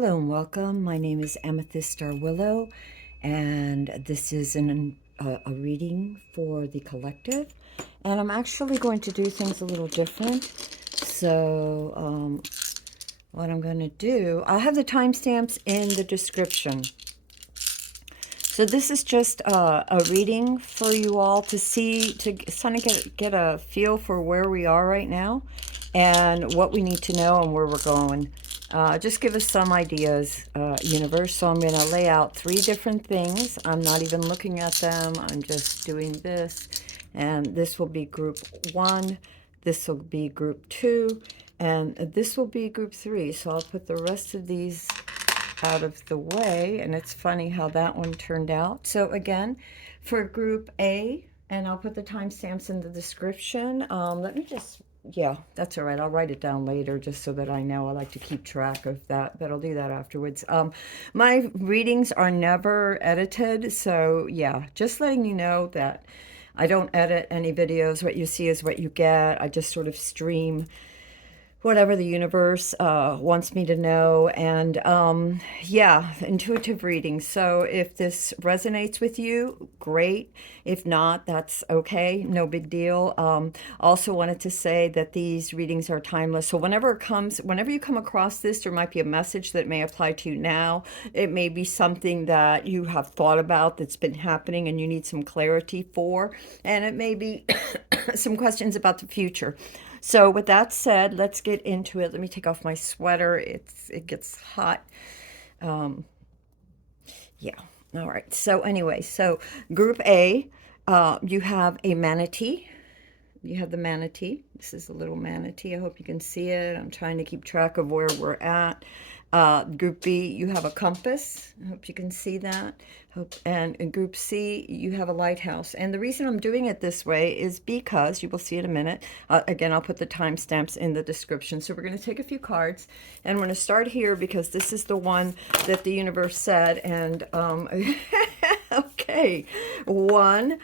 Hello and welcome. My name is Amethyst Star Willow, and this is a reading for the collective. And I'm actually going to do things a little different. So, what I'm going to do, I'll have the timestamps in the description. So this is just a reading for you all to see, to kind of get a feel for where we are right now and what we need to know and where we're going. Just give us some ideas, universe. So I'm going to lay out 3 different things. I'm not even looking at them. I'm just doing this. And this will be group 1. This will be group 2. And this will be group 3. So I'll put the rest of these out of the way, and it's funny how that one turned out. So again, for group A, and I'll put the timestamps in the description. Let me just, yeah, that's all right. I'll write it down later just so that I know. I like to keep track of that, but I'll do that afterwards. My readings are never edited, so yeah, just letting you know that I don't edit any videos. What you see is what you get. I just sort of stream whatever the universe wants me to know. And yeah, intuitive reading. So if this resonates with you, great. If not, that's okay. No big deal. Also wanted to say that these readings are timeless. So whenever you come across this, there might be a message that may apply to you now. It may be something that you have thought about that's been happening and you need some clarity for. And it may be some questions about the future. So with that said, let's get into it. Let me take off my sweater. It gets hot. Yeah. All right. So anyway, so group A, you have a manatee. You have the manatee. This is a little manatee. I hope you can see it. I'm trying to keep track of where we're at. Group B, you have a compass. I hope you can see that. And in Group C, you have a lighthouse. And the reason I'm doing it this way is because, you will see in a minute, again, I'll put the timestamps in the description. So we're going to take a few cards, and we're going to start here because this is the one that the universe said. And okay, 1,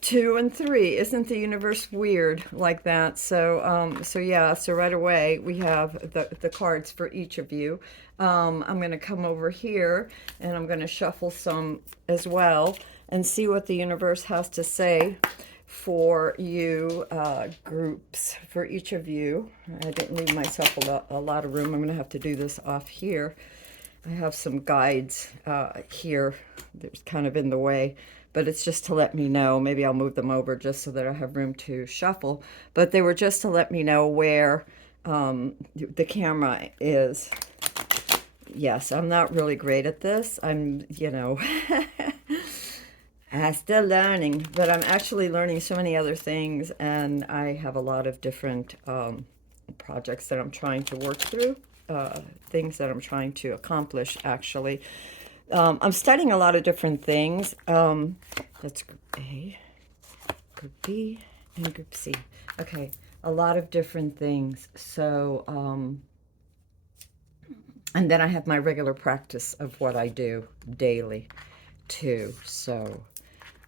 2, and 3. Isn't the universe weird like that? So, yeah. So right away we have the cards for each of you. I'm going to come over here and I'm going to shuffle some as well and see what the universe has to say for you groups, for each of you. I didn't leave myself a lot of room. I'm going to have to do this off here. I have some guides here. There's kind of in the way, but it's just to let me know. Maybe I'll move them over just so that I have room to shuffle. But they were just to let me know where the camera is. Yes, I'm not really great at this. I'm, still learning, but I'm actually learning so many other things, and I have a lot of different projects that I'm trying to work through, things that I'm trying to accomplish, actually. I'm studying a lot of different things. That's Group A, Group B, and Group C. Okay, a lot of different things. So, and then I have my regular practice of what I do daily, too. So,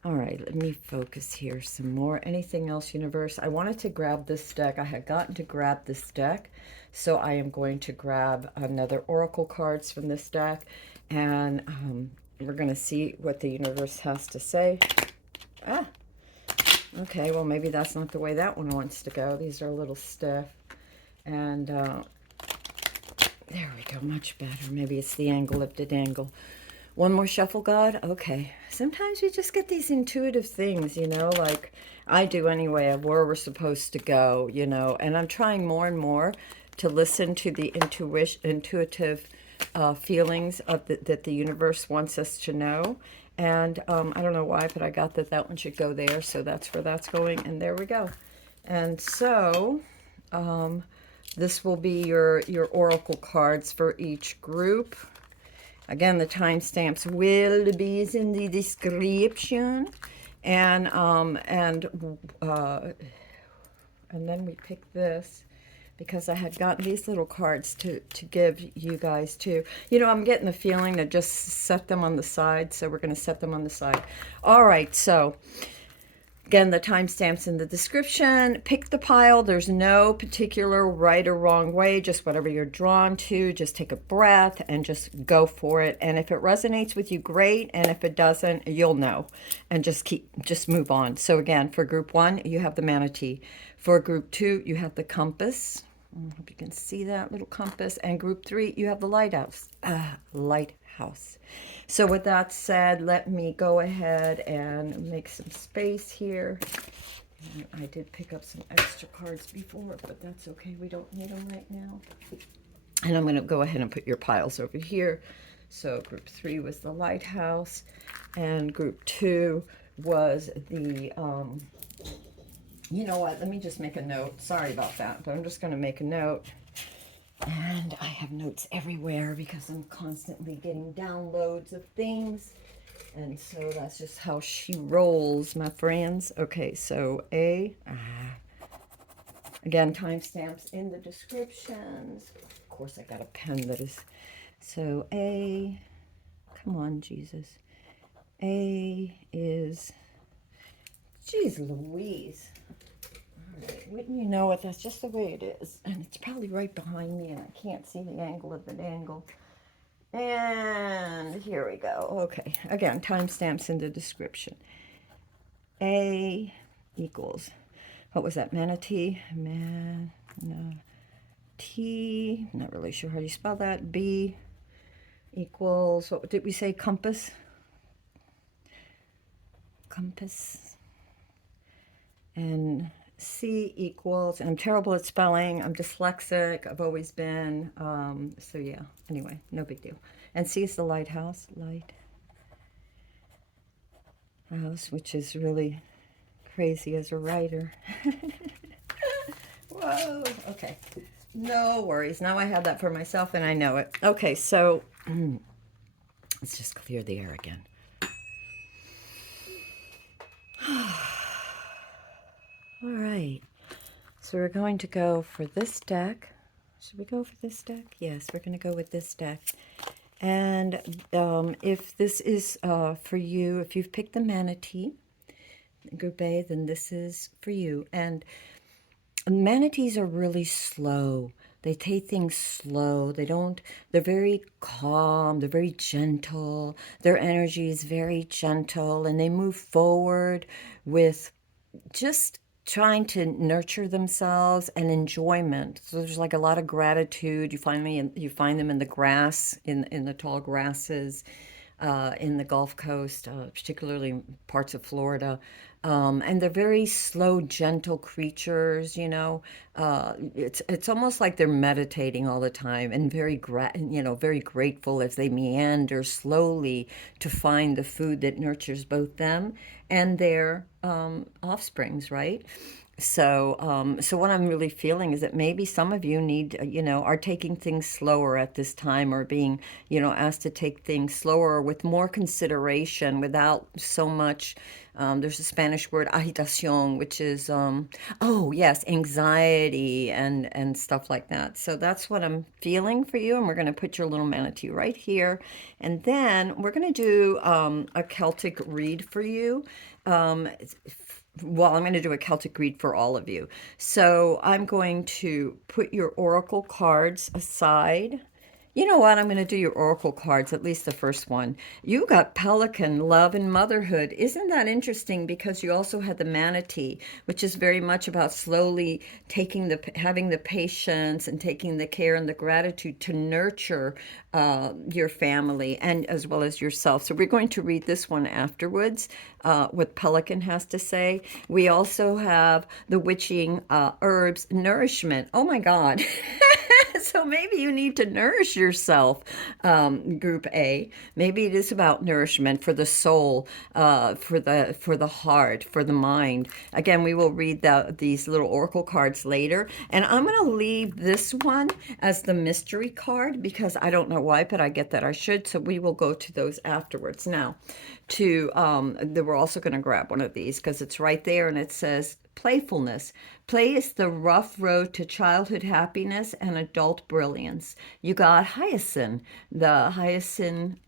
all right, let me focus here some more. Anything else, universe? I wanted to grab this deck. I had gotten to grab this deck, so I am going to grab another oracle cards from this deck, and we're going to see what the universe has to say. Ah, okay, well, maybe that's not the way that one wants to go. These are a little stiff, and there we go, much better. Maybe it's the angle of the dangle. One more shuffle, God? Okay. Sometimes we just get these intuitive things, like I do anyway, of where we're supposed to go, and I'm trying more and more to listen to the intuitive feelings of that the universe wants us to know. And I don't know why, but I got that one should go there, so that's where that's going, and there we go. And so this will be your oracle cards for each group. Again, the timestamps will be in the description, and then we pick this because I had gotten these little cards to give you guys too. I'm getting the feeling to just set them on the side, so we're going to set them on the side. All right, so Again, the timestamps in the description. Pick the pile. There's no particular right or wrong way, just whatever you're drawn to. Just take a breath and just go for it. And if it resonates with you, great. And if it doesn't, you'll know. And just move on. So again, for group 1, you have the manatee. For group 2, you have the compass. I hope you can see that little compass. And group 3, you have the lighthouse. Lighthouse. So with that said, let me go ahead and make some space here. I did pick up some extra cards before, but that's okay. We don't need them right now. And I'm going to go ahead and put your piles over here. So group 3 was the lighthouse, and group 2 was the, you know what, let me just make a note. Sorry about that, but I'm just going to make a note. And I have notes everywhere because I'm constantly getting downloads of things. And so that's just how she rolls, my friends. Okay, so again, timestamps in the descriptions. Of course, I got a pen that is, so come on, Jesus. A is, geez Louise. Wouldn't you know it? That's just the way it is. And it's probably right behind me, and I can't see the angle of the dangle. And here we go. Okay. Again, timestamps in the description. A equals, what was that? Manatee? Manatee. Not really sure how you spell that. B equals, what did we say? Compass? Compass. And C equals, and I'm terrible at spelling. I'm dyslexic. I've always been. So yeah, anyway, no big deal. And C is the lighthouse. Lighthouse, which is really crazy as a writer. Whoa, okay. No worries. Now I have that for myself and I know it. Okay, so let's just clear the air again. All right, so we're going to go for this deck. Should we go for this deck? Yes, we're going to go with this deck. And if this is for you, if you've picked the manatee, group A, then this is for you. And manatees are really slow. They take things slow. They're very calm. They're very gentle. Their energy is very gentle, and they move forward with just trying to nurture themselves and enjoyment. So there's like a lot of gratitude. You find them in the grass, in the tall grasses, in the Gulf Coast, particularly parts of Florida. And they're very slow, gentle creatures, you know. It's almost like they're meditating all the time, and very grateful as they meander slowly to find the food that nurtures both them and their offsprings, right? So, so what I'm really feeling is that maybe some of you need, are taking things slower at this time, or being, asked to take things slower with more consideration, without so much. There's a Spanish word, agitación, which is, oh yes, anxiety and stuff like that. So that's what I'm feeling for you. And we're going to put your little manatee right here. And then we're going to do a Celtic read for you. Well, I'm going to do a Celtic read for all of you. So I'm going to put your oracle cards aside. You know what? I'm going to do your oracle cards, at least the first one. You got Pelican, Love, and Motherhood. Isn't that interesting? Because you also had the Manatee, which is very much about slowly having the patience and taking the care and the gratitude to nurture your family and as well as yourself. So we're going to read this one afterwards, what Pelican has to say. We also have the Witching Herbs Nourishment. Oh my God. So maybe you need to nourish yourself, Group A. Maybe it is about nourishment for the soul, for the heart, for the mind. Again, we will read these little oracle cards later. And I'm going to leave this one as the mystery card because I don't know why, but I get that I should. So we will go to those afterwards. Now, we're also going to grab one of these because it's right there and it says, playfulness. Play is the rough road to childhood happiness and adult brilliance. You got hyacinth, the hyacinth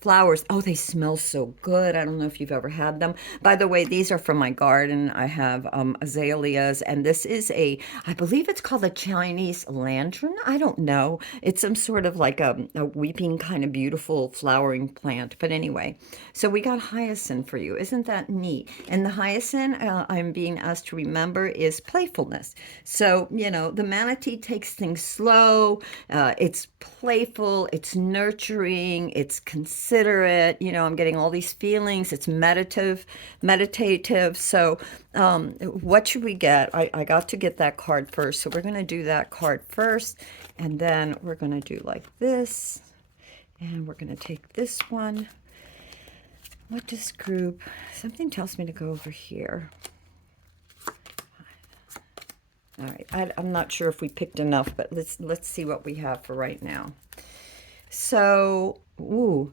flowers. Oh, they smell so good. I don't know if you've ever had them. By the way, these are from my garden. I have azaleas, and this is I believe it's called a Chinese lantern. I don't know. It's some sort of like a weeping kind of beautiful flowering plant. But anyway, so we got hyacinth for you. Isn't that neat? And the hyacinth, I'm being asked to remember, is playfulness. So, the manatee takes things slow. It's playful. It's nurturing. It's considerate. I'm getting all these feelings. It's meditative. So, what should we get? I got to get that card first. So we're going to do that card first. And then we're going to do like this. And we're going to take this one. What does group? Something tells me to go over here. All right, I'm not sure if we picked enough, but let's see what we have for right now. So, the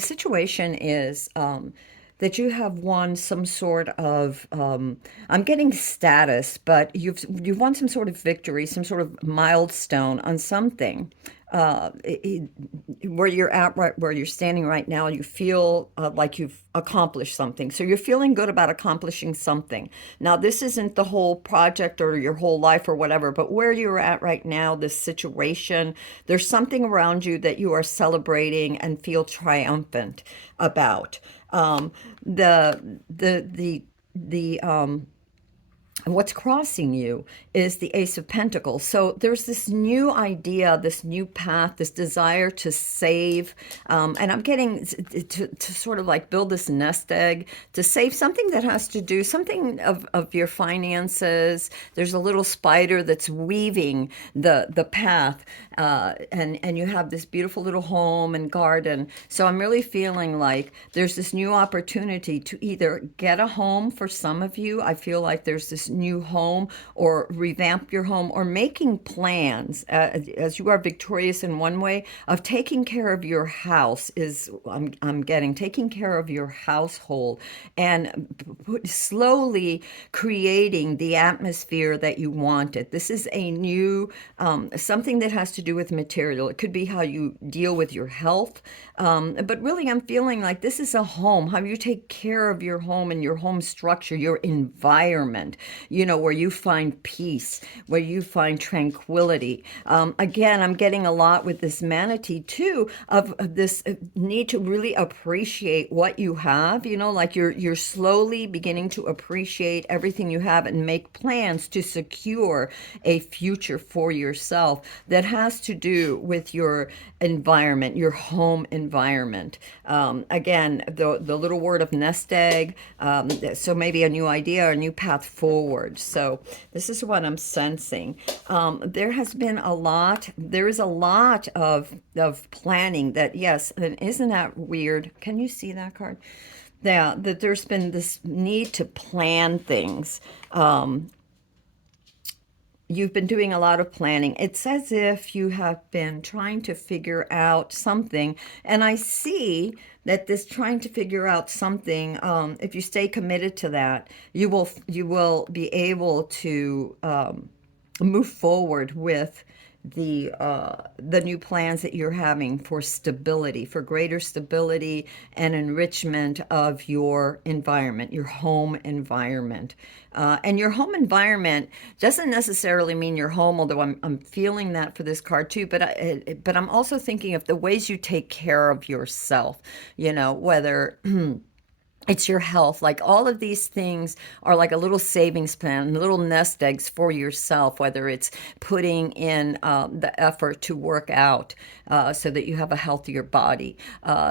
situation is that you have won some sort of, I'm getting status, but you've won some sort of victory, some sort of milestone on something. Where you're at, right where you're standing right now, you feel like you've accomplished something. So you're feeling good about accomplishing something. Now, this isn't the whole project or your whole life or whatever, but where you're at right now, this situation, there's something around you that you are celebrating and feel triumphant about. What's crossing you is the Ace of Pentacles. So there's this new idea, this new path, this desire to save. And I'm getting to sort of like build this nest egg to save something that has to do something of your finances. There's a little spider that's weaving the path. And you have this beautiful little home and garden. So I'm really feeling like there's this new opportunity to either get a home for some of you. I feel like there's this new home, or revamp your home, or making plans as you are victorious in one way of taking care of your house is I'm getting taking care of your household and slowly creating the atmosphere that you wanted. This is a new something that has to do with material. It could be how you deal with your health, but really I'm feeling like this is a home, how you take care of your home and your home structure, your environment, where you find peace, where you find tranquility. Again, I'm getting a lot with this manatee too, of this need to really appreciate what you have, like you're slowly beginning to appreciate everything you have and make plans to secure a future for yourself that has to do with your environment, your home environment. Again, the little word of nest egg, so maybe a new idea or a new path forward. So this is what I'm sensing. There is a lot of planning that, yes, and isn't that weird? Can you see that card? Yeah, that there's been this need to plan things. You've been doing a lot of planning. It's as if you have been trying to figure out something. And I see that this trying to figure out something, if you stay committed to that, you will be able to move forward with the new plans that you're having for stability, for greater stability and enrichment of your environment, your home environment. And your home environment doesn't necessarily mean your home, although I'm feeling that for this card too. But I'm also thinking of the ways you take care of yourself. Whether it's your health. Like all of these things are like a little savings plan, little nest eggs for yourself, whether it's putting in the effort to work out so that you have a healthier body,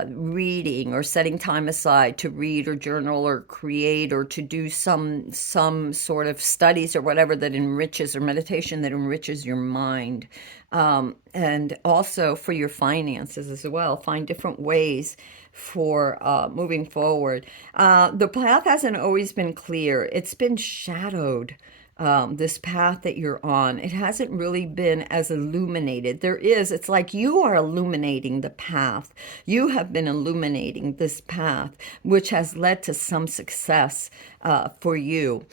reading or setting time aside to read or journal or create or to do some sort of studies or whatever that enriches, or meditation that enriches your mind. And also for your finances as well. Find different ways for moving forward. The path hasn't always been clear. It's been shadowed this path that you're on, it hasn't really been as illuminated. It's like you are illuminating the path. You have been illuminating this path, which has led to some success for you,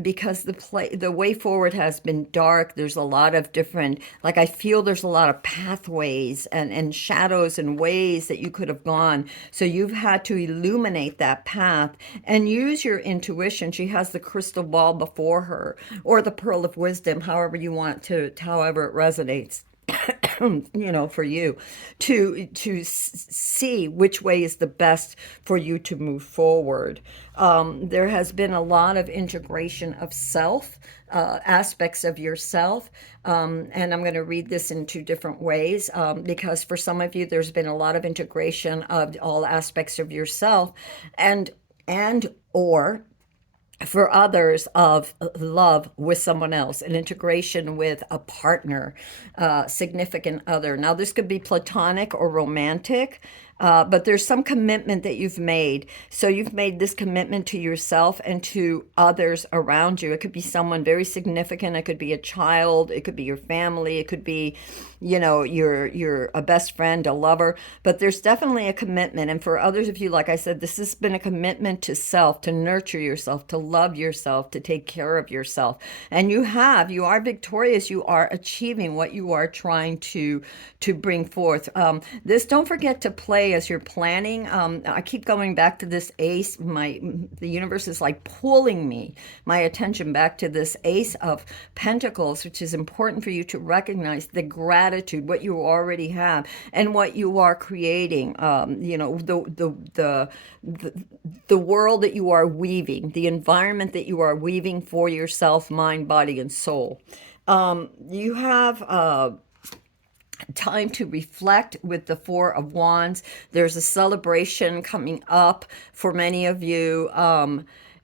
because the way forward has been dark. There's a lot of different, like I feel there's a lot of pathways and shadows and ways that you could have gone. So you've had to illuminate that path and use your intuition. She has the crystal ball before her, or the pearl of wisdom, however you want however it resonates. For you to see which way is the best for you to move forward. There has been a lot of integration of self, aspects of yourself, and I'm going to read this in two different ways, because for some of you there's been a lot of integration of all aspects of yourself, and or for others of love with someone else, an integration with a partner, significant other. Now, this could be platonic or romantic, but there's some commitment that you've made. So you've made this commitment to yourself and to others around you. It could be someone very significant. It could be a child. It could be your family. It could be, your a best friend, a lover. But there's definitely a commitment. And for others of you, like I said, this has been a commitment to self, to nurture yourself, to love yourself, to take care of yourself. And you are victorious. You are achieving what you are trying to bring forth. Don't forget to play as you're planning. I keep going back to this ace. The universe is like pulling my attention back to this Ace of Pentacles, which is important for you to recognize the gratitude, what you already have, and what you are creating. The world that you are weaving, the environment that you are weaving for yourself, mind, body, and soul. You have time to reflect with the Four of Wands. There's a celebration coming up for many of you.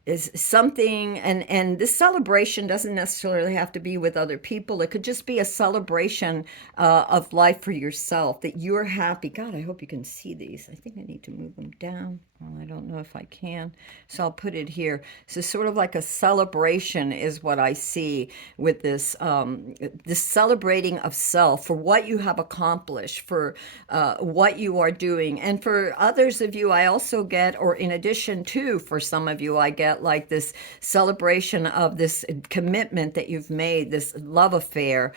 Is something, and this celebration doesn't necessarily have to be with other people. It could just be a celebration of life for yourself, that you're happy. God, I hope you can see these. I think I need to move them down. Well, I don't know if I can, so I'll put it here. So sort of like a celebration is what I see with this celebrating of self for what you have accomplished, for what you are doing. And for others of you, I also get, or in addition to, for some of you, I get like this celebration of this commitment that you've made, this love affair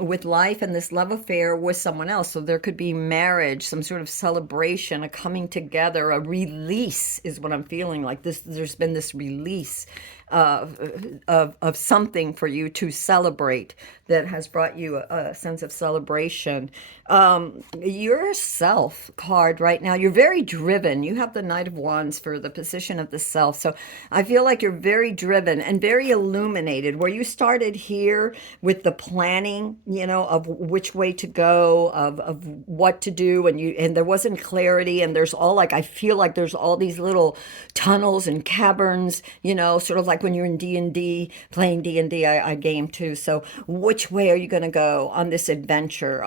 with life, and this love affair with someone else. So there could be marriage, some sort of celebration, a coming together, a release is what I'm feeling like. There's been this release of something for you to celebrate that has brought you a sense of celebration. Your self card right now, you're very driven. You have the Knight of Wands for the position of the self. So I feel like you're very driven and very illuminated, where you started here with the planning, of which way to go, of what to do, and there wasn't clarity, and I feel like there's all these little tunnels and caverns, sort of like when you're in D&D, playing D&D, I game too. So which way are you going to go on this adventure?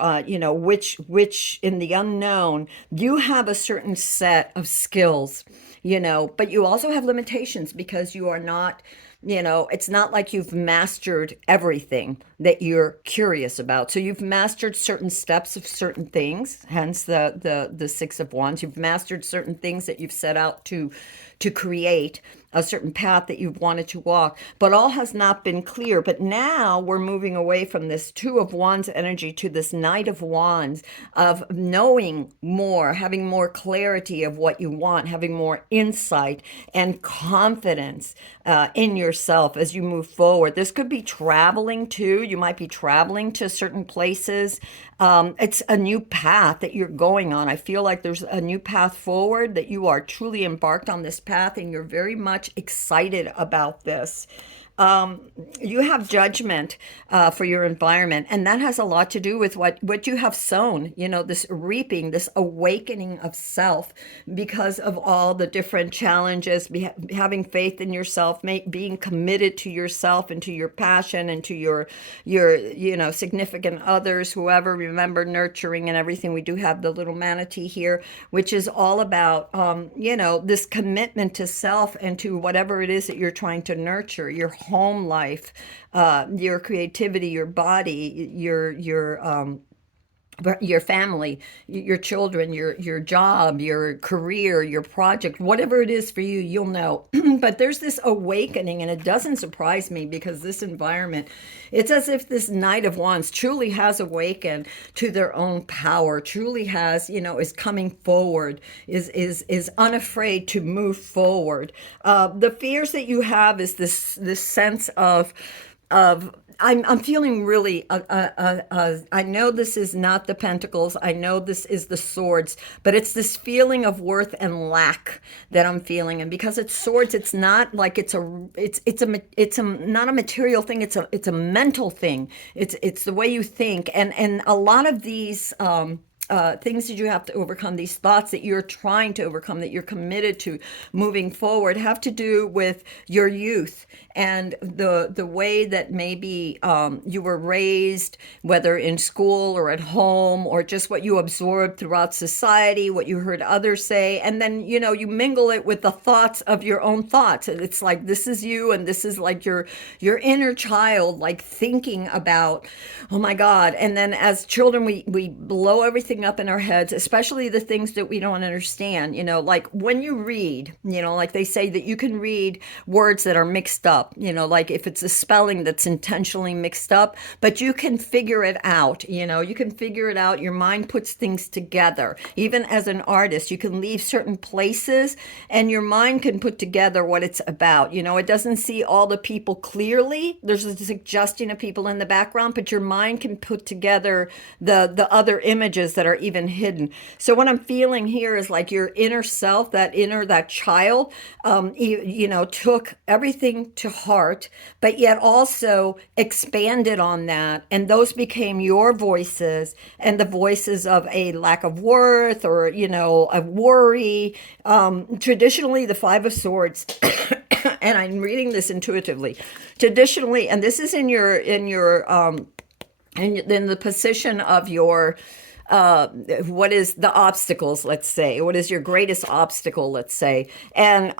Which in the unknown, you have a certain set of skills, but you also have limitations, because you are not, it's not like you've mastered everything that you're curious about. So you've mastered certain steps of certain things, hence the Six of Wands. You've mastered certain things that you've set out to create, a certain path that you've wanted to walk, but all has not been clear. But now we're moving away from this Two of Wands energy to this Knight of Wands, of knowing more, having more clarity of what you want, having more insight and confidence in yourself as you move forward. This could be traveling too. You might be traveling to certain places. It's a new path that you're going on. I feel like there's a new path forward, that you are truly embarked on this path, and you're very much excited about this. You have judgment for your environment, and that has a lot to do with what you have sown, this reaping, this awakening of self, because of all the different challenges, having faith in yourself, being committed to yourself and to your passion and to your significant others, whoever. Remember, nurturing and everything. We do have the little manatee here, which is all about, this commitment to self and to whatever it is that you're trying to nurture, your home life, your creativity, your body, your family, your children, your job, your career, your project, whatever it is for you, you'll know. But there's this awakening, and it doesn't surprise me because this environment, it's as if this Knight of Wands truly has awakened to their own power, truly has, is coming forward, is unafraid to move forward. The fears that you have is this sense of I'm feeling really. I know this is not the Pentacles. I know this is the Swords, but it's this feeling of worth and lack that I'm feeling. And because it's Swords, it's not like it's not a material thing. It's a mental thing. It's the way you think, and a lot of these. Things that you have to overcome, these thoughts that you're trying to overcome, that you're committed to moving forward, have to do with your youth and the way that maybe you were raised, whether in school or at home, or just what you absorbed throughout society, what you heard others say, and then you mingle it with the thoughts of your own thoughts. And it's like this is you, and this is like your inner child, like thinking about, oh my God. And then as children, we blow everything up in our heads, especially the things that we don't understand. Like when you read, like they say that you can read words that are mixed up, like if it's a spelling that's intentionally mixed up, but you can figure it out. You can figure it out. Your mind puts things together. Even as an artist, you can leave certain places and your mind can put together what it's about. It doesn't see all the people clearly. There's a suggestion of people in the background, but your mind can put together the other images that are even hidden. So what I'm feeling here is like your inner self, that child, took everything to heart, but yet also expanded on that. And those became your voices, and the voices of a lack of worth, or, of worry. Traditionally, the Five of Swords, and I'm reading this intuitively, traditionally, and this is in the position of your what is the obstacles, let's say, what is your greatest obstacle, let's say. And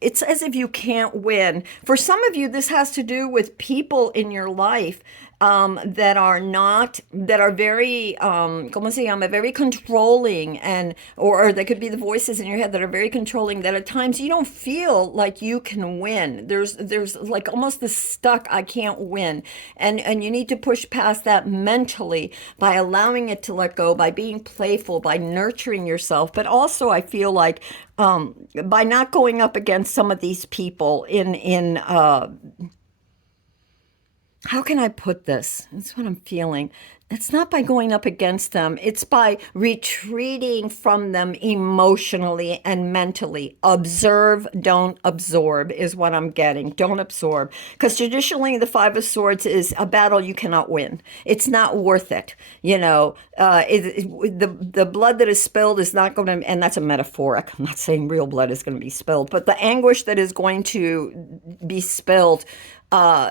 it's as if you can't win. For some of you, this has to do with people in your life that are very, ¿cómo se llama? Very controlling, or they could be the voices in your head that are very controlling, that at times you don't feel like you can win. There's like almost this stuck, I can't win. And you need to push past that mentally by allowing it to let go, by being playful, by nurturing yourself. But also I feel like, by not going up against some of these people in how can I put this? That's what I'm feeling. It's not by going up against them. It's by retreating from them emotionally and mentally. Observe, don't absorb is what I'm getting. Don't absorb. Because traditionally, the Five of Swords is a battle you cannot win. It's not worth it. The blood that is spilled is not going to, and that's a metaphoric. I'm not saying real blood is going to be spilled, but the anguish that is going to be spilled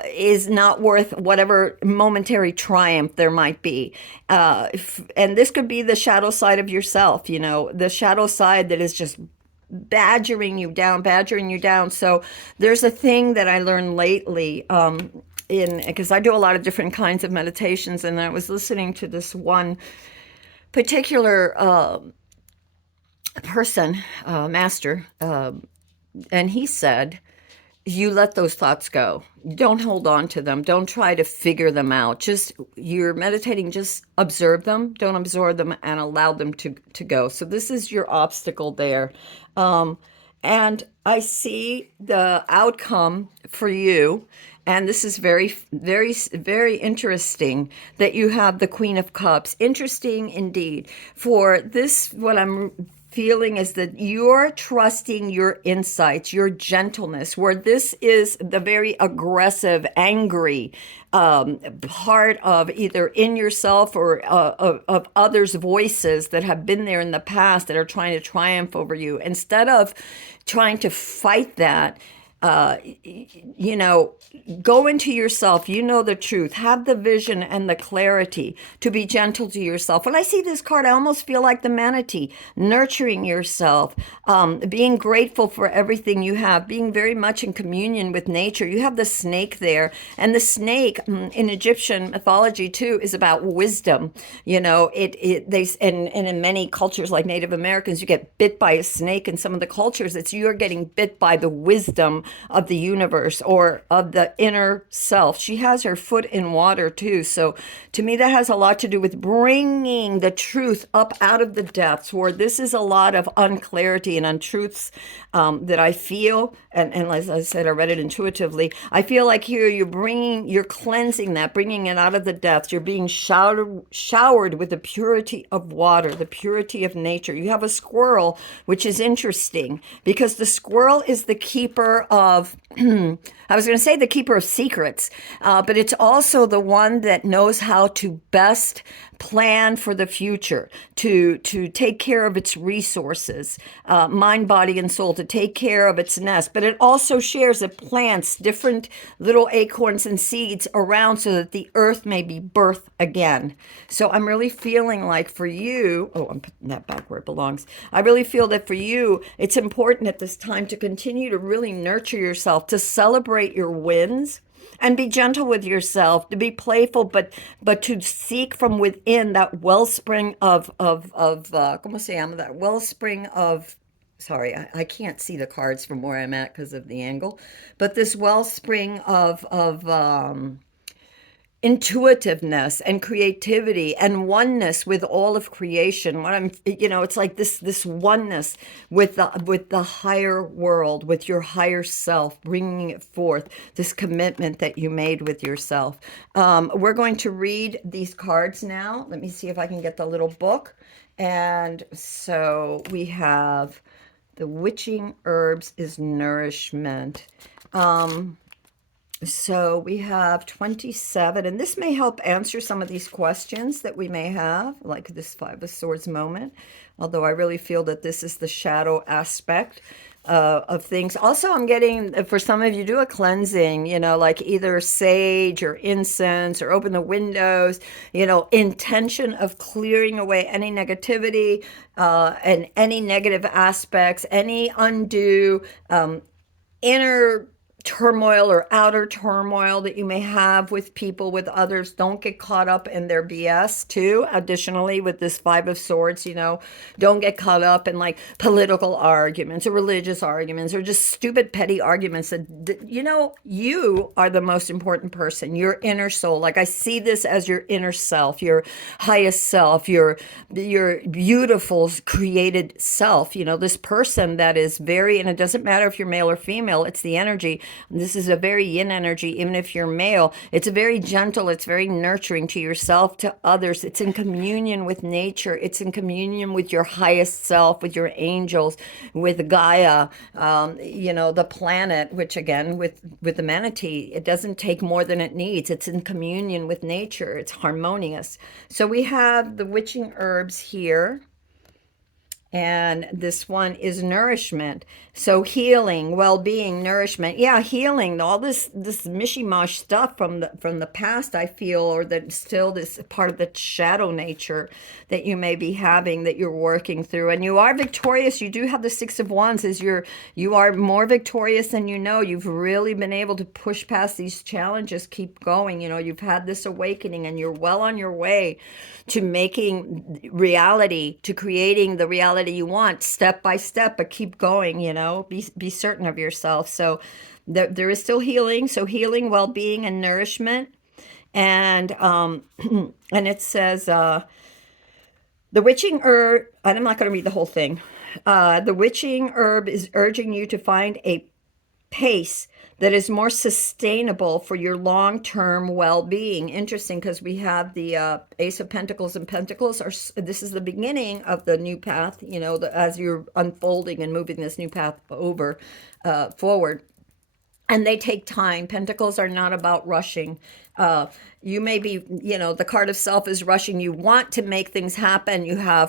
is not worth whatever momentary triumph there might be. And this could be the shadow side of yourself, the shadow side that is just badgering you down. So there's a thing that I learned lately, because I do a lot of different kinds of meditations, and I was listening to this one particular person, master, and he said, you let those thoughts go. Don't hold on to them. Don't try to figure them out. Just, you're meditating, just observe them. Don't absorb them, and allow them to go. So this is your obstacle there. And I see the outcome for you. And this is very, very, very interesting that you have the Queen of Cups. Interesting indeed. For this, what I'm feeling is that you're trusting your insights, your gentleness, where this is the very aggressive, angry part of either in yourself or of others' voices that have been there in the past that are trying to triumph over you. Instead of trying to fight that, you know, go into yourself, you know the truth, have the vision and the clarity to be gentle to yourself. When I see this card, I almost feel like the manatee, nurturing yourself, being grateful for everything you have, being very much in communion with nature. You have the snake there, and the snake in Egyptian mythology too is about wisdom. You know, and in many cultures like Native Americans, you get bit by a snake. In some of the cultures, it's you're getting bit by the wisdom of the universe or of the inner self. She has her foot in water too. So to me, that has a lot to do with bringing the truth up out of the depths, where this is a lot of unclarity and untruths that I feel. And as I said, I read it intuitively. I feel like here you're cleansing that, bringing it out of the depths. You're being showered with the purity of water, the purity of nature. You have a squirrel, which is interesting because the squirrel is the keeper of, I was going to say the keeper of secrets, but it's also the one that knows how to best plan for the future, to take care of its resources, mind, body, and soul, to take care of its nest. But it also shares, it plants different little acorns and seeds around so that the earth may be birthed again. So I'm really feeling like for you, oh, I'm putting that back where it belongs. I really feel that for you, it's important at this time to continue to really nurture yourself, to celebrate your wins, and be gentle with yourself, to be playful, but to seek from within that wellspring of ¿cómo se llama? That wellspring of, sorry, I can't see the cards from where I'm at because of the angle, but this wellspring of intuitiveness and creativity and oneness with all of creation. What I'm, you know, it's like this oneness with the higher world, with your higher self, bringing it forth, this commitment that you made with yourself. We're going to read these cards now. Let me see if I can get the little book. And so we have the witching herbs is nourishment. So we have 27, and this may help answer some of these questions that we may have, like this Five of Swords moment, although I really feel that this is the shadow aspect of things. Also, I'm getting, for some of you, do a cleansing, you know, like either sage or incense or open the windows, you know, intention of clearing away any negativity and any negative aspects, any undue inner turmoil or outer turmoil that you may have with people, with others. Don't get caught up in their BS too. Additionally, with this Five of Swords, you know, don't get caught up in like political arguments or religious arguments or just stupid petty arguments that, you know, you are the most important person, your inner soul. Like I see this as your inner self, your highest self, your beautiful created self, you know, this person that is very, and it doesn't matter if you're male or female, it's the energy. This is a very yin energy, even if you're male. It's very gentle. It's very nurturing to yourself, to others. It's in communion with nature. It's in communion with your highest self, with your angels, with Gaia, you know, the planet, which again, with the manatee, it doesn't take more than it needs. It's in communion with nature. It's harmonious. So we have the witching herbs here. And this one is nourishment. So healing, well-being, nourishment. Yeah, healing. All this mishmash stuff from the past, I feel, or that still this part of the shadow nature that you may be having, that you're working through. And you are victorious. You do have the Six of Wands, as you are more victorious than you know. You've really been able to push past these challenges, keep going. You know, you've had this awakening and you're well on your way to making reality, to creating the reality you want, step by step, but keep going, you know, be certain of yourself. So there is still healing. So healing, well-being, and nourishment. And and it says the witching herb, and I'm not going to read the whole thing. The witching herb is urging you to find a pace that is more sustainable for your long-term well-being. Interesting, because we have the Ace of Pentacles, and Pentacles are, this is the beginning of the new path, you know, as you're unfolding and moving this new path forward. and they take time. Pentacles are not about rushing. You may be, the card of self is rushing. You want to make things happen,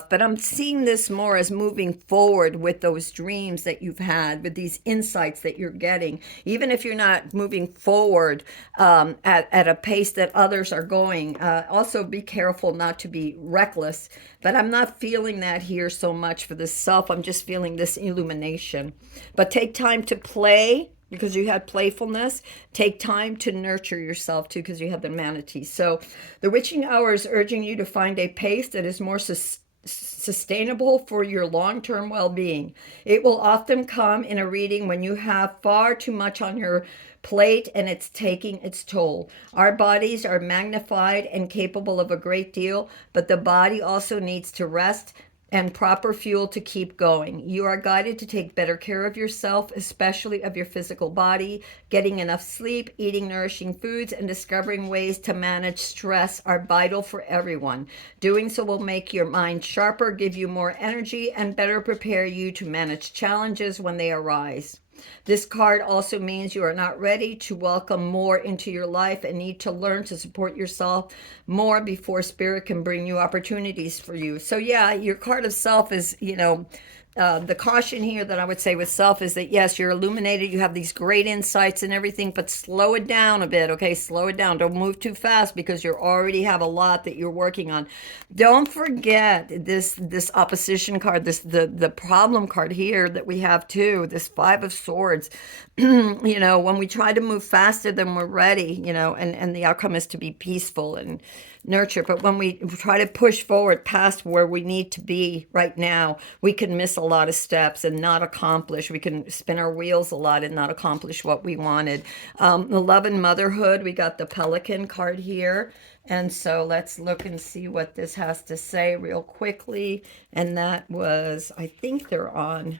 but I'm seeing this more as moving forward with those dreams that you've had, with these insights that you're getting. Even if you're not moving forward at a pace that others are going, also be careful not to be reckless. But I'm not feeling that here so much for the self. I'm just feeling this illumination. But take time to play because you had playfulness. Take time to nurture yourself too because you have the manatee. So the witching hour is urging you to find a pace that is more sustainable for your long-term well-being. It will often come in a reading when you have far too much on your plate and it's taking its toll. Our bodies are magnified and capable of a great deal, but the body also needs to rest and proper fuel to keep going. You are guided to take better care of yourself, especially of your physical body. Getting enough sleep, eating nourishing foods, and discovering ways to manage stress are vital for everyone. Doing so will make your mind sharper, give you more energy, and better prepare you to manage challenges when they arise. This card also means you are not ready to welcome more into your life and need to learn to support yourself more before spirit can bring you opportunities for you. So yeah, your card of self is, the caution here that I would say with self is that yes, you're illuminated, you have these great insights and everything, but slow it down a bit, okay? Slow it down. Don't move too fast because you already have a lot that you're working on. Don't forget this opposition card, the problem card here that we have too, this Five of Swords. When we try to move faster than we're ready, and the outcome is to be peaceful and nurture. But when we try to push forward past where we need to be right now, we can miss a lot of steps and not accomplish. We can spin our wheels a lot and not accomplish what we wanted. The love and motherhood, we got the Pelican card here. And so let's look and see what this has to say real quickly. And that was, I think they're on.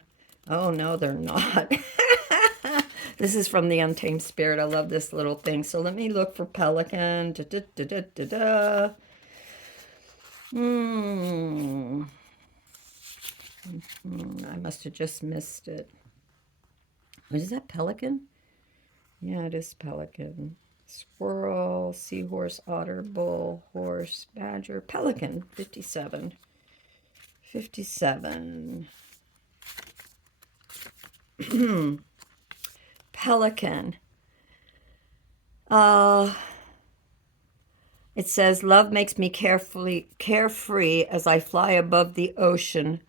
Oh, no, they're not. This is from the Untamed Spirit. I love this little thing. So let me look for Pelican. Da, da, da, da, da, da. I must have just missed it. Is that Pelican? Yeah, it is Pelican. Squirrel, seahorse, otter, bull, horse, badger, pelican, 57. 57. Pelican. It says, love makes me carefree as I fly above the ocean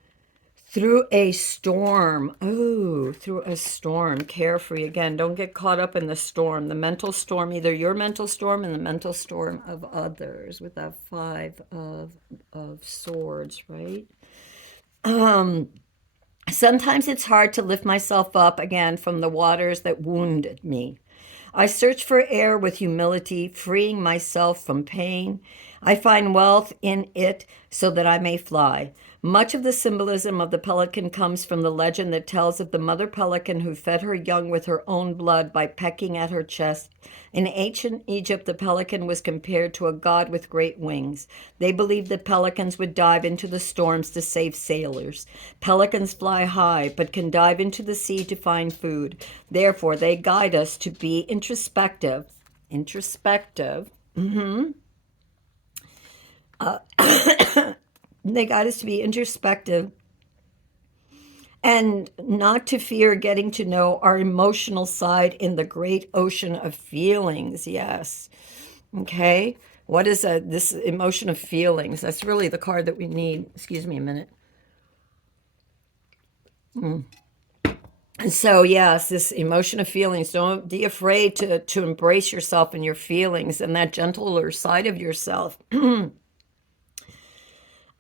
through a storm. Oh, through a storm. Carefree. Again, don't get caught up in the storm. The mental storm, either your mental storm and the mental storm of others, with that Five of Swords, right? Sometimes it's hard to lift myself up again from the waters that wounded me. I search for air with humility, freeing myself from pain. I find wealth in it so that I may fly. Much of the symbolism of the pelican comes from the legend that tells of the mother pelican who fed her young with her own blood by pecking at her chest. In ancient Egypt, the pelican was compared to a god with great wings. They believed that pelicans would dive into the storms to save sailors. Pelicans fly high, but can dive into the sea to find food. Therefore, they guide us to be introspective. They guide us to be introspective and not to fear getting to know our emotional side in the great ocean of feelings. Yes. Okay. What is this emotion of feelings? That's really the card that we need. Excuse me a minute. And so, yes, this emotion of feelings. Don't be afraid to embrace yourself and your feelings and that gentler side of yourself.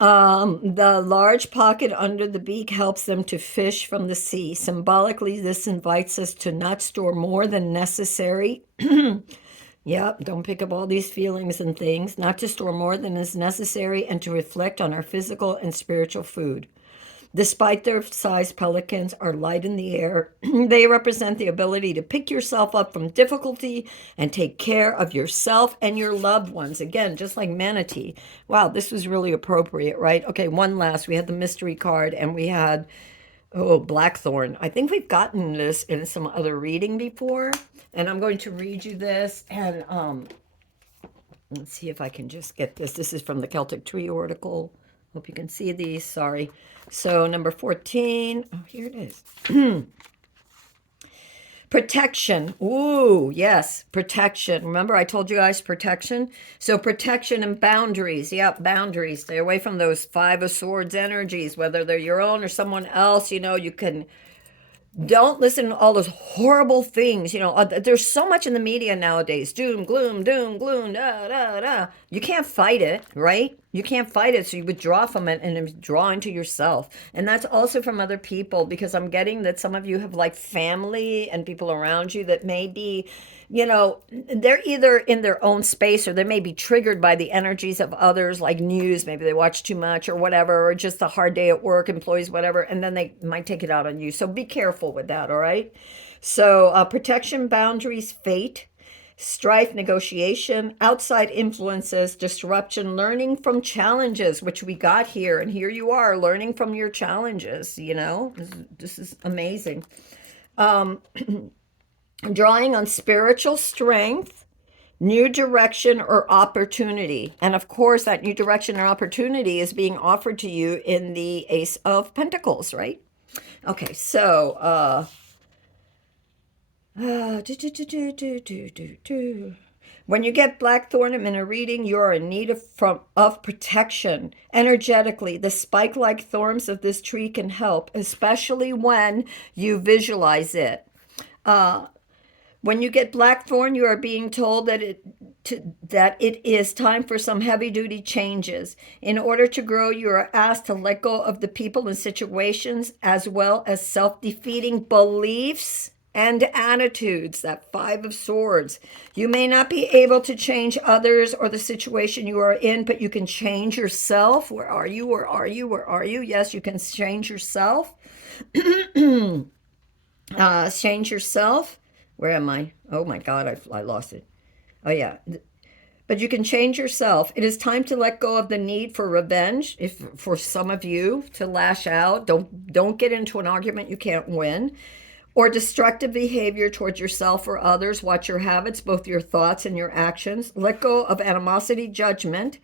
The large pocket under the beak helps them to fish from the sea. Symbolically, this invites us to not store more than necessary. Yep, don't pick up all these feelings and things. Not to store more than is necessary and to reflect on our physical and spiritual food. Despite their size, pelicans are light in the air. They represent the ability to pick yourself up from difficulty and take care of yourself and your loved ones. Again, just like manatee. Wow, this was really appropriate, right? Okay, one last. We had the mystery card and we had Oh, blackthorn. I think we've gotten this in some other reading before, and I'm going to read you this. And let's see if I can just get this. This is from the Celtic Tree Oracle. Hope you can see these. Sorry. So number 14. Oh, here it is. Protection. Ooh, yes, protection. Remember, I told you guys protection? So, protection and boundaries. Yep, boundaries. Stay away from those Five of Swords energies, whether they're your own or someone else. You can don't listen to all those horrible things. There's so much in the media nowadays. Doom, gloom, da, da, da. You can't fight it, right? You can't fight it. So you withdraw from it and withdraw into yourself. And that's also from other people, because I'm getting that some of you have like family and people around you that may be, they're either in their own space, or they may be triggered by the energies of others, like news. Maybe they watch too much or whatever, or just a hard day at work, employees, whatever, and then they might take it out on you. So be careful with that, all right? So, protection, boundaries, fate, strife, negotiation, outside influences, disruption, learning from challenges, which we got here. And here you are learning from your challenges. This is amazing. Drawing on spiritual strength, new direction or opportunity. And of course, that new direction or opportunity is being offered to you in the Ace of Pentacles, right? Okay, so when you get Blackthorn in a reading, you are in need of protection. Energetically, the spike-like thorns of this tree can help, especially when you visualize it. When you get Blackthorn, you are being told that it is time for some heavy-duty changes. In order to grow, you are asked to let go of the people and situations, as well as self-defeating beliefs and attitudes. That Five of Swords. You may not be able to change others or the situation you are in, but you can change yourself. Where are you? Where are you? Where are you? Yes, you can change yourself. Change yourself. Where am I? Oh my God, I lost it. Oh yeah. But you can change yourself. It is time to let go of the need for revenge. If for some of you to lash out, don't get into an argument you can't win, or destructive behavior towards yourself or others. Watch your habits, both your thoughts and your actions. Let go of animosity, judgment,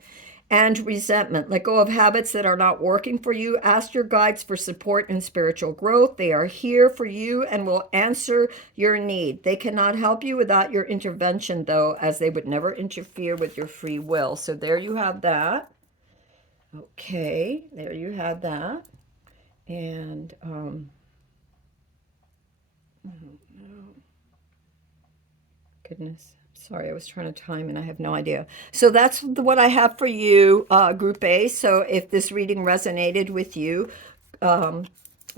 and resentment. Let go of habits that are not working for you. Ask your guides for support and spiritual growth. They are here for you and will answer your need. They cannot help you without your intervention, though, as they would never interfere with your free will. So there you have that. Okay, there you have that. And goodness. Sorry, I was trying to time and I have no idea. So that's what I have for you, Group A. So if this reading resonated with you,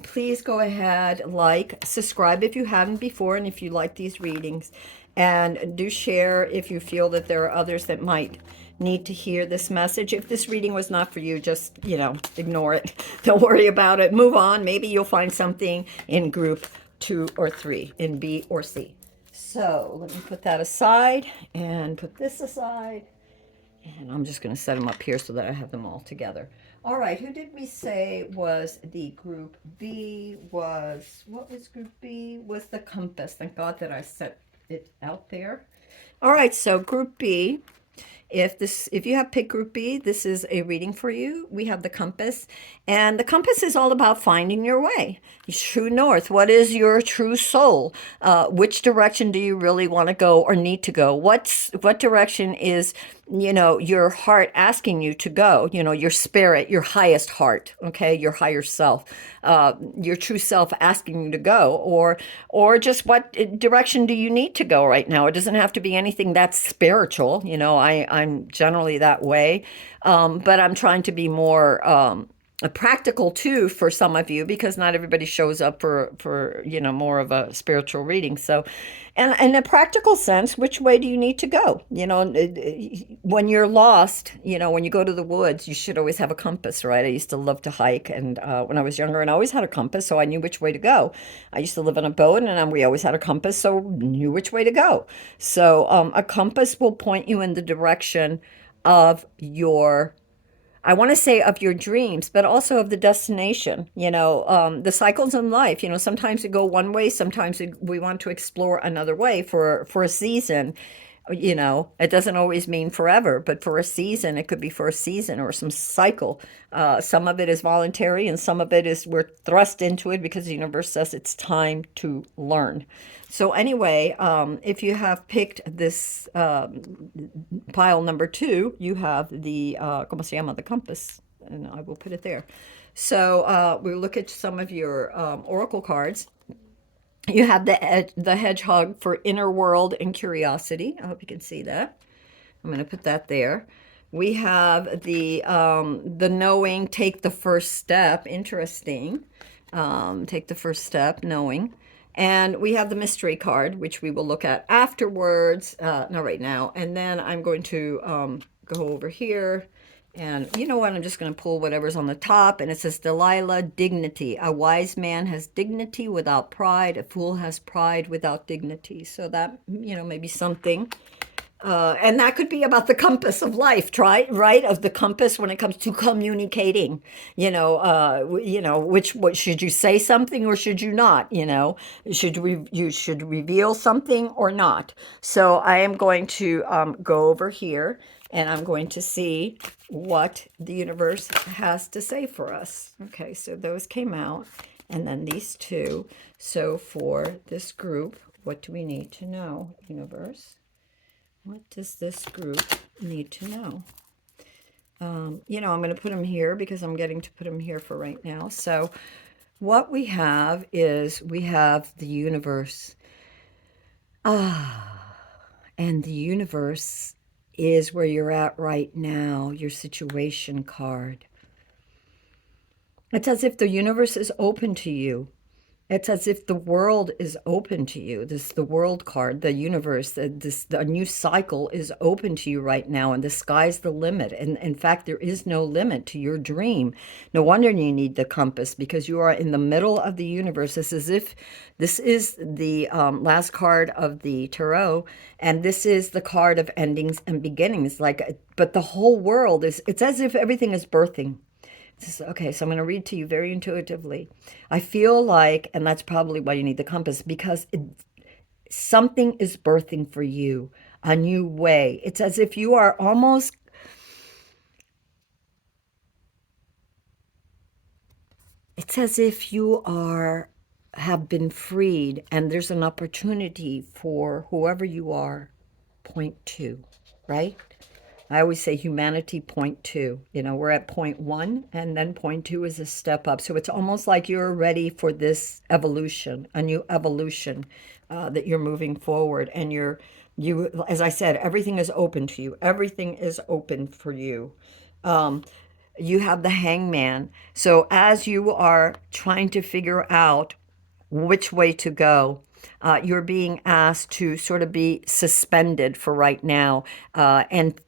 please go ahead, subscribe if you haven't before, and if you like these readings. And do share if you feel that there are others that might need to hear this message. If this reading was not for you, just, ignore it. Don't worry about it. Move on. Maybe you'll find something in Group 2 or 3, in B or C. So let me put that aside and put this aside. And I'm just going to set them up here so that I have them all together. All right, who did we say was the Group B? What was Group B? Was the compass. Thank God that I set it out there. All right, so Group B. If you have picked Group B, this is a reading for you. We have the compass, and the compass is all about finding your way. True north. What is your true soul? Which direction do you really want to go or need to go? What direction is your heart asking you to go? Your spirit, your highest heart. Okay, your higher self, your true self asking you to go, or just what direction do you need to go right now? It doesn't have to be anything that's spiritual. I'm generally that way, but I'm trying to be more practical too for some of you, because not everybody shows up for more of a spiritual reading. So, and in a practical sense, which way do you need to go? When you're lost, when you go to the woods, you should always have a compass, right? I used to love to hike, and when I was younger, and I always had a compass, so I knew which way to go. I used to live on a boat, and we always had a compass, so knew which way to go. So a compass will point you in the direction of your I want to say of your dreams, but also of the destination. The cycles in life. Sometimes we go one way, sometimes we want to explore another way for a season. It doesn't always mean forever, but for a season, it could be for a season or some cycle. Some of it is voluntary, and some of it is we're thrust into it because the universe says it's time to learn. So anyway, if you have picked this pile number two, you have the ¿cómo se llama? The compass, and I will put it there. So we'll look at some of your oracle cards. You have the hedgehog for inner world and curiosity. I hope you can see that. I'm going to put that there. We have the knowing, take the first step. Interesting. Take the first step, knowing. And we have the mystery card, which we will look at afterwards, not right now. And then I'm going to go over here. And you know what? I'm just going to pull whatever's on the top. And it says, Delilah, dignity. A wise man has dignity without pride. A fool has pride without dignity. So that, maybe something. And that could be about the compass of life, right? Of the compass when it comes to communicating. What should you say something or should you not? You should reveal something or not. So I am going to go over here and I'm going to see what the universe has to say for us. Okay, so those came out, and then these two. So for this group, what do we need to know, universe? What does this group need to know? I'm going to put them here because I'm getting to put them here for right now. So what we have is we have the universe. And the universe is where you're at right now, your situation card. It's as if the universe is open to you. It's as if the world is open to you. The world card, the universe, the new cycle is open to you right now, and the sky's the limit. And in fact, there is no limit to your dream. No wonder you need the compass, because you are in the middle of the universe. It's as if this is the last card of the tarot, and this is the card of endings and beginnings. But the whole world it's as if everything is birthing. Okay, so I'm going to read to you very intuitively. I feel like, and that's probably why you need the compass, because something is birthing for you, a new way. It's as if you are almost, it's as if you have been freed, and there's an opportunity for whoever you are, point two, right? I always say humanity point two. We're at point one, and then point two is a step up. So it's almost like you're ready for this evolution, a new evolution, that you're moving forward. And as I said, everything is open to you. Everything is open for you. You have the hangman. So as you are trying to figure out which way to go, you're being asked to sort of be suspended for right now, and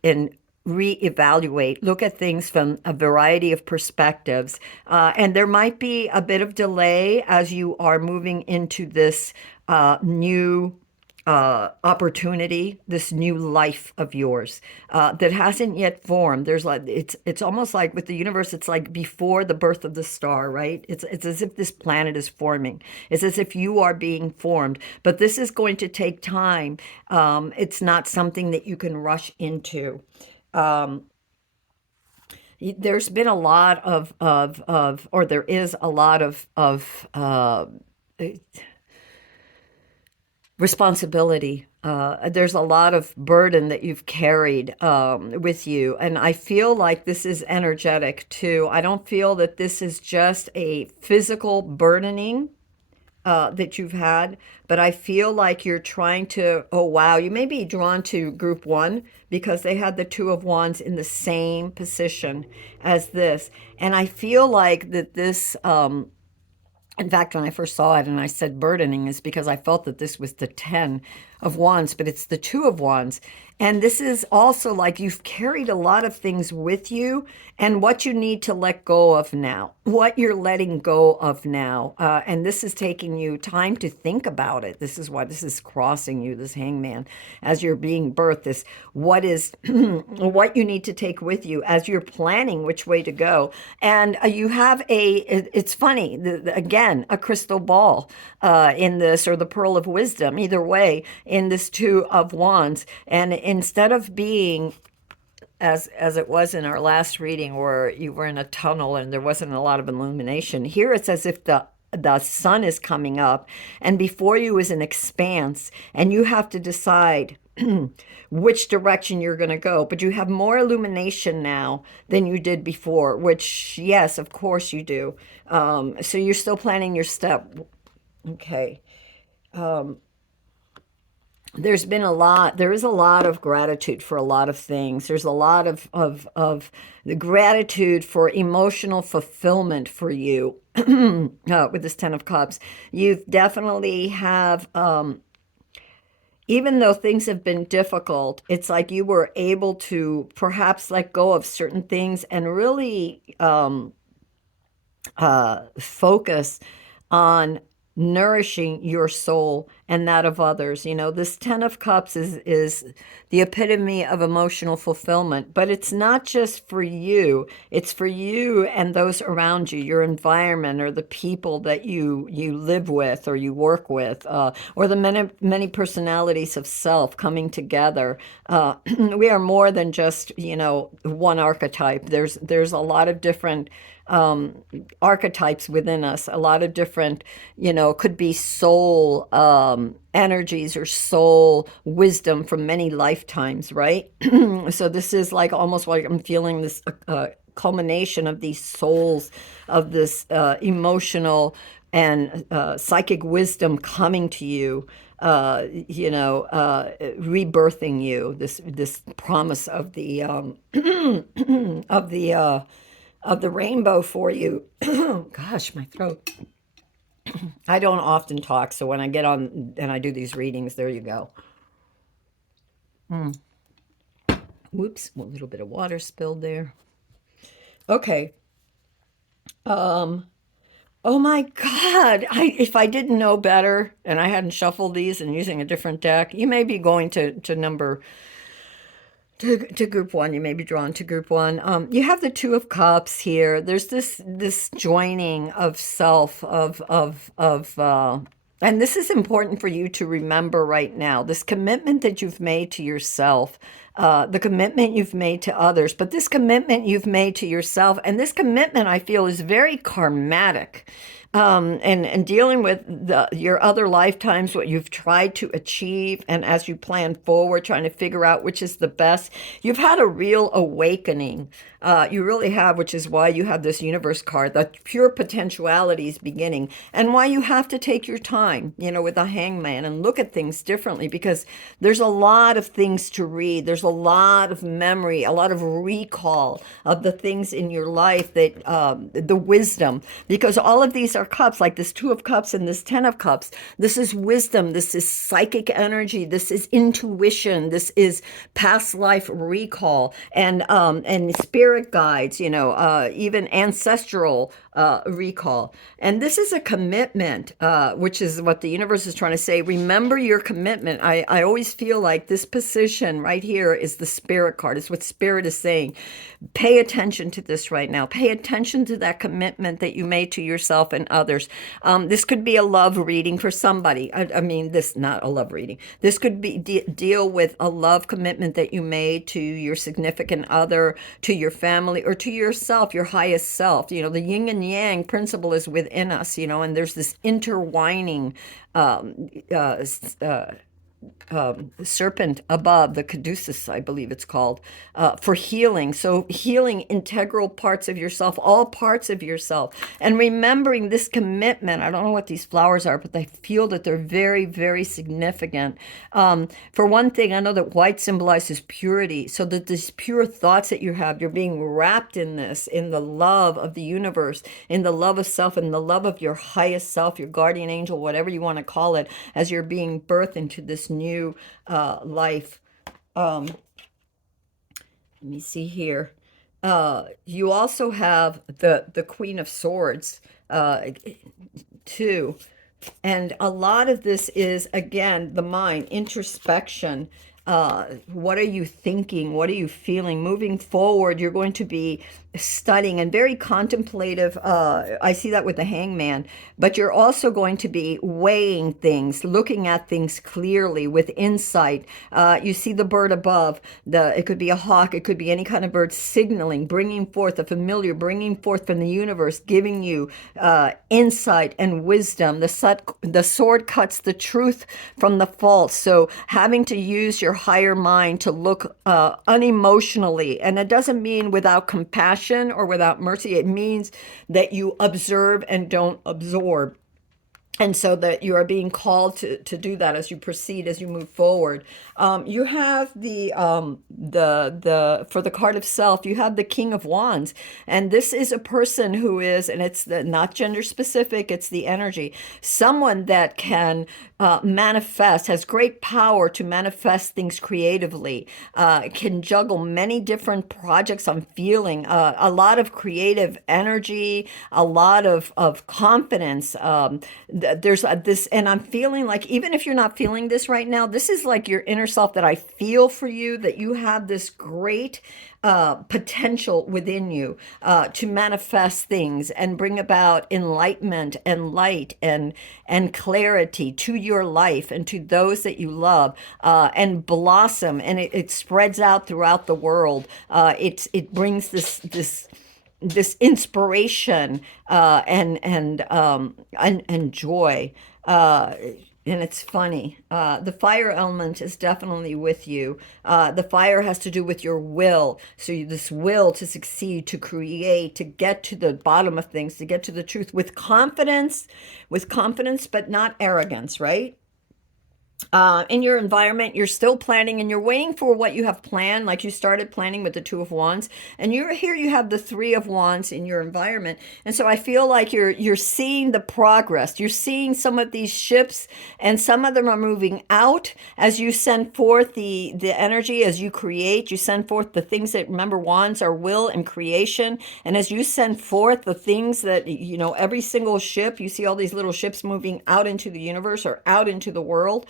reevaluate, look at things from a variety of perspectives. And there might be a bit of delay as you are moving into this new opportunity, this new life of yours that hasn't yet formed. There's it's almost like with the universe, it's like before the birth of the star, right? It's as if this planet is forming. It's as if you are being formed, but this is going to take time. It's not something that you can rush into. There's been a lot or there is a lot of responsibility. There's a lot of burden that you've carried with you. And I feel like this is energetic too. I don't feel that this is just a physical burdening that you've had, but I feel like you're trying to, oh wow, you may be drawn to group one because they had the Two of Wands in the same position as this. And I feel like that this, in fact, when I first saw it and I said burdening, is because I felt that this was the 10 of Wands, but it's the Two of Wands. And this is also like you've carried a lot of things with you and what you need to let go of now, what you're letting go of now. And this is taking you time to think about it. This is why this is crossing you, this hangman, as you're being birthed, this what is what you need to take with you as you're planning which way to go. And you have it's funny, again, a crystal ball in this, or the pearl of wisdom, either way, in this two of wands. And instead of being as it was in our last reading where you were in a tunnel and there wasn't a lot of illumination, here it's as if the sun is coming up and before you is an expanse and you have to decide which direction you're going to go, but you have more illumination now than you did before, which yes, of course you do. So you're still planning your step. Okay. There is a lot of gratitude for a lot of things. There's a lot of the gratitude for emotional fulfillment for you with this Ten of Cups. You definitely have, even though things have been difficult, it's like you were able to perhaps let go of certain things and really focus on nourishing your soul and that of others. You know, this Ten of Cups is the epitome of emotional fulfillment, but it's not just for you. It's for you and those around you, your environment, or the people that you live with or you work with, or the many personalities of self coming together. We are more than just, you know, one archetype. There's a lot of different archetypes within us, a lot of different, you know, could be soul energies or soul wisdom from many lifetimes, right? So this is like almost like I'm feeling this culmination of these souls, of this emotional and psychic wisdom coming to you, rebirthing you. This promise of the of the rainbow for you. Gosh, my throat. I don't often talk, so when I get on and I do these readings, there you go. Whoops, a little bit of water spilled there. Okay. Oh my God. If I didn't know better and I hadn't shuffled these and using a different deck, you may be going to number to group one. You may be drawn to group one. You have the Two of Cups here. There's this joining of self, and this is important for you to remember right now. This commitment that you've made to yourself, the commitment you've made to others, but this commitment you've made to yourself, and this commitment I feel is very karmatic. And dealing with your other lifetimes, what you've tried to achieve, and as you plan forward, trying to figure out which is the best, you've had a real awakening. You really have, which is why you have this universe card, the pure potentialities beginning, and why you have to take your time, you know, with the hangman and look at things differently, because there's a lot of things to read. There's a lot of memory, a lot of recall of the things in your life that, the wisdom, because all of these are cups, like this Two of Cups and this Ten of Cups. This is wisdom. This is psychic energy. This is intuition. This is past life recall and spirit guides, you know, even ancestral recall. And this is a commitment, which is what the universe is trying to say. Remember your commitment. I always feel like this position right here is the spirit card. It's what spirit is saying. Pay attention to this right now. Pay attention to that commitment that you made to yourself and others. This could be a love reading for somebody. I mean, this not a love reading. This could be deal with a love commitment that you made to your significant other, to your family, or to yourself, your highest self. You know, the yin and yang principle is within us, you know, and there's this intertwining serpent above, the caduceus, I believe it's called, for healing. So healing integral parts of yourself, all parts of yourself, and remembering this commitment. I don't know what these flowers are, but I feel that they're very, very significant. For one thing, I know that white symbolizes purity, so that these pure thoughts that you have, you're being wrapped in this, in the love of the universe, in the love of self, in the love of your highest self, your guardian angel, whatever you want to call it, as you're being birthed into this new life. Let me see here. You also have the Queen of Swords, too. And a lot of this is, again, the mind, introspection. What are you thinking? What are you feeling? Moving forward, you're going to be studying and very contemplative. I see that with the hangman, but you're also going to be weighing things, looking at things clearly with insight. You see the bird above. It could be a hawk. It could be any kind of bird signaling, bringing forth a familiar, bringing forth from the universe, giving you insight and wisdom. The sword cuts the truth from the false. So having to use your higher mind to look unemotionally, and it doesn't mean without compassion or without mercy. It means that you observe and don't absorb. And so that you are being called to do that as you proceed, as you move forward. You have the for the card of self, you have the King of Wands, and this is a person who is, and it's not gender specific, it's the energy, someone that can manifest, has great power to manifest things creatively, can juggle many different projects. I'm feeling a lot of creative energy, a lot of confidence. There's this, and I'm feeling like even if you're not feeling this right now, this is like your inner self that I feel for you, that you have this great potential within you to manifest things and bring about enlightenment and light and clarity to your life and to those that you love, and blossom, and it spreads out throughout the world. It brings this inspiration and joy. And it's funny. The fire element is definitely with you. The fire has to do with your will. So this will to succeed, to create, to get to the bottom of things, to get to the truth with confidence, but not arrogance, right? In your environment, you're still planning and you're waiting for what you have planned. Like you started planning with the Two of Wands, and you're here, you have the Three of Wands in your environment. And so I feel like you're seeing the progress. You're seeing some of these ships, and some of them are moving out as you send forth the energy, as you create, you send forth the things that, remember, wands are will and creation. And as you send forth the things that, every single ship, you see all these little ships moving out into the universe or out into the world.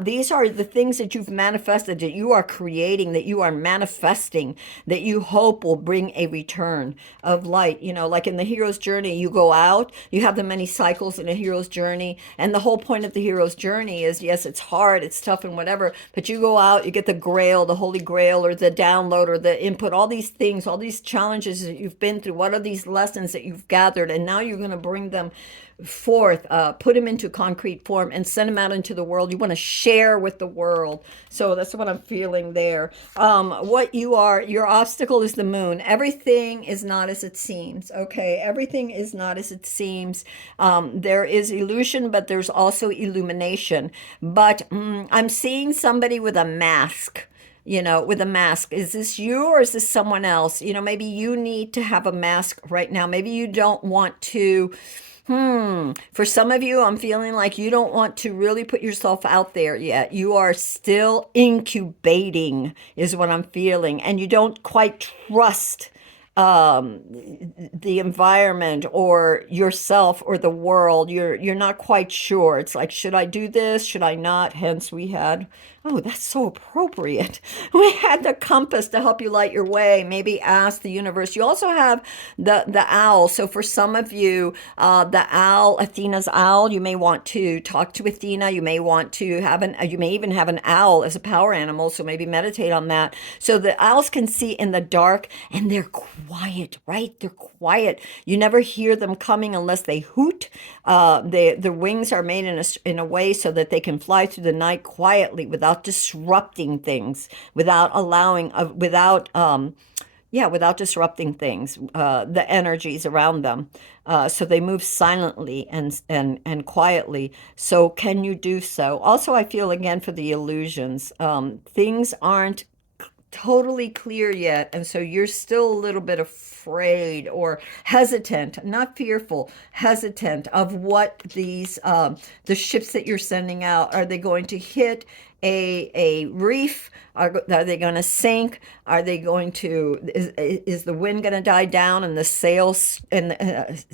These are the things that you've manifested, that you are creating, that you are manifesting, that you hope will bring a return of light. Like in the hero's journey, you go out, you have the many cycles in a hero's journey. And the whole point of the hero's journey is, yes, it's hard, it's tough and whatever, but you go out, you get the grail, the holy grail, or the download, or the input, all these things, all these challenges that you've been through. What are these lessons that you've gathered? And now you're going to bring them forth, put them into concrete form and send them out into the world. You want to share with the world. So that's what I'm feeling there. What you are, your obstacle is the moon. Everything is not as it seems. Okay. Everything is not as it seems. There is illusion, but there's also illumination. But I'm seeing somebody with a mask, with a mask. Is this you or is this someone else? Maybe you need to have a mask right now. Maybe you don't want to. For some of you, I'm feeling like you don't want to really put yourself out there yet. You are still incubating, is what I'm feeling. And you don't quite trust the environment or yourself or the world. You're not quite sure. It's like, should I do this? Should I not? Hence we had, oh, that's so appropriate. We had the compass to help you light your way. Maybe ask the universe. You also have the owl. So for some of you, the owl, Athena's owl, you may want to talk to Athena. You may want to you may even have an owl as a power animal. So maybe meditate on that. So the owls can see in the dark, and they're quiet, right? They're quiet. You never hear them coming unless they hoot. Their wings are made in a way so that they can fly through the night quietly without disrupting things, without disrupting things, the energies around them. So they move silently and quietly. So can you do so? Also, I feel again for the illusions. Things aren't totally clear yet, and so you're still a little bit afraid or hesitant, not fearful, hesitant of what the ships that you're sending out, are they going to hit a reef? Are they going to sink? Are they going to, is the wind going to die down and the sails and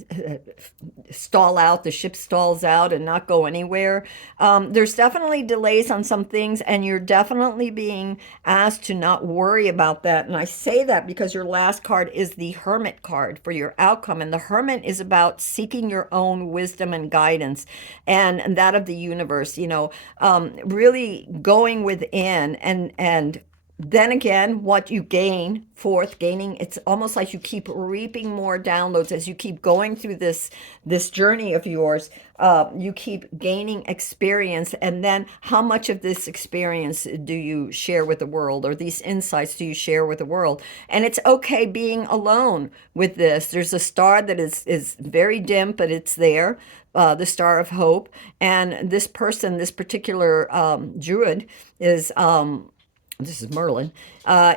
stall out, the ship stalls out and not go anywhere? There's definitely delays on some things, and you're definitely being asked to not worry about that. And I say that because your last card is the Hermit card for your outcome. And the Hermit is about seeking your own wisdom and guidance and that of the universe, really going within and then again, what you gain, fourth, gaining, it's almost like you keep reaping more downloads as you keep going through this journey of yours. You keep gaining experience, and then how much of this experience do you share with the world, or these insights do you share with the world? And it's okay being alone with this. There's a star that is very dim, but it's there. The Star of Hope, and this person, this particular druid, is this is Merlin,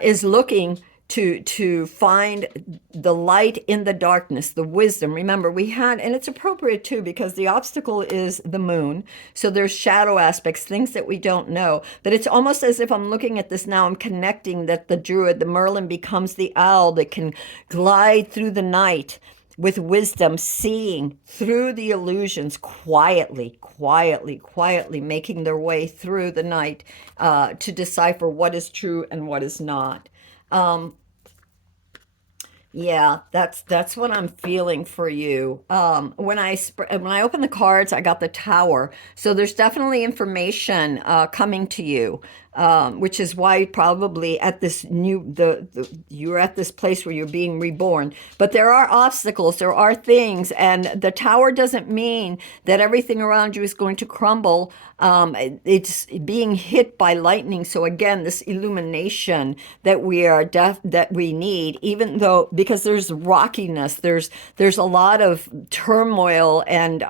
is looking to find the light in the darkness, the wisdom. Remember, we had, and it's appropriate too, because the obstacle is the moon. So there's shadow aspects, things that we don't know. But it's almost as if I'm looking at this now, I'm connecting that the druid, the Merlin, becomes the owl that can glide through the night with wisdom, seeing through the illusions quietly, quietly, quietly, making their way through the night to decipher what is true and what is not. Yeah, that's what I'm feeling for you. When I open the cards, I got the Tower. So there's definitely information coming to you, which is why probably at this you're at this place where you're being reborn. But there are obstacles, there are things, and the Tower doesn't mean that everything around you is going to crumble. It's being hit by lightning. So again, this illumination that that we need, even though because there's rockiness, there's a lot of turmoil and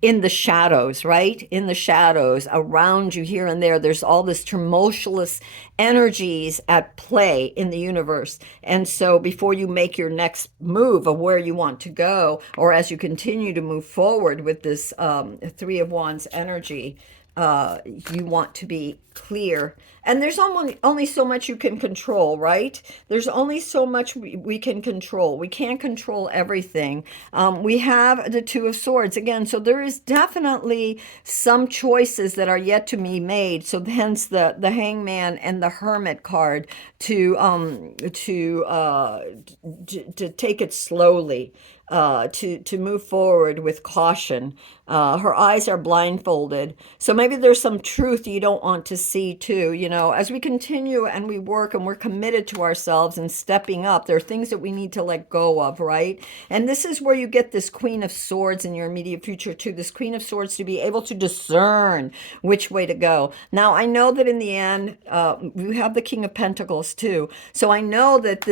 in the shadows, right? In the shadows around you here and there, there's all this tumultuous energies at play in the universe. And so before you make your next move of where you want to go, or as you continue to move forward with this Three of Wands energy, you want to be clear. And there's only so much you can control, right? There's only so much we can control. We can't control everything. We have the Two of Swords again, so there is definitely some choices that are yet to be made. So hence the Hangman and the Hermit card to take it slowly. To move forward with caution. Her eyes are blindfolded. So maybe there's some truth you don't want to see too. As we continue and we work and we're committed to ourselves and stepping up, there are things that we need to let go of, right? And this is where you get this Queen of Swords in your immediate future too. This Queen of Swords to be able to discern which way to go. Now, I know that in the end, we have the King of Pentacles too. So I know that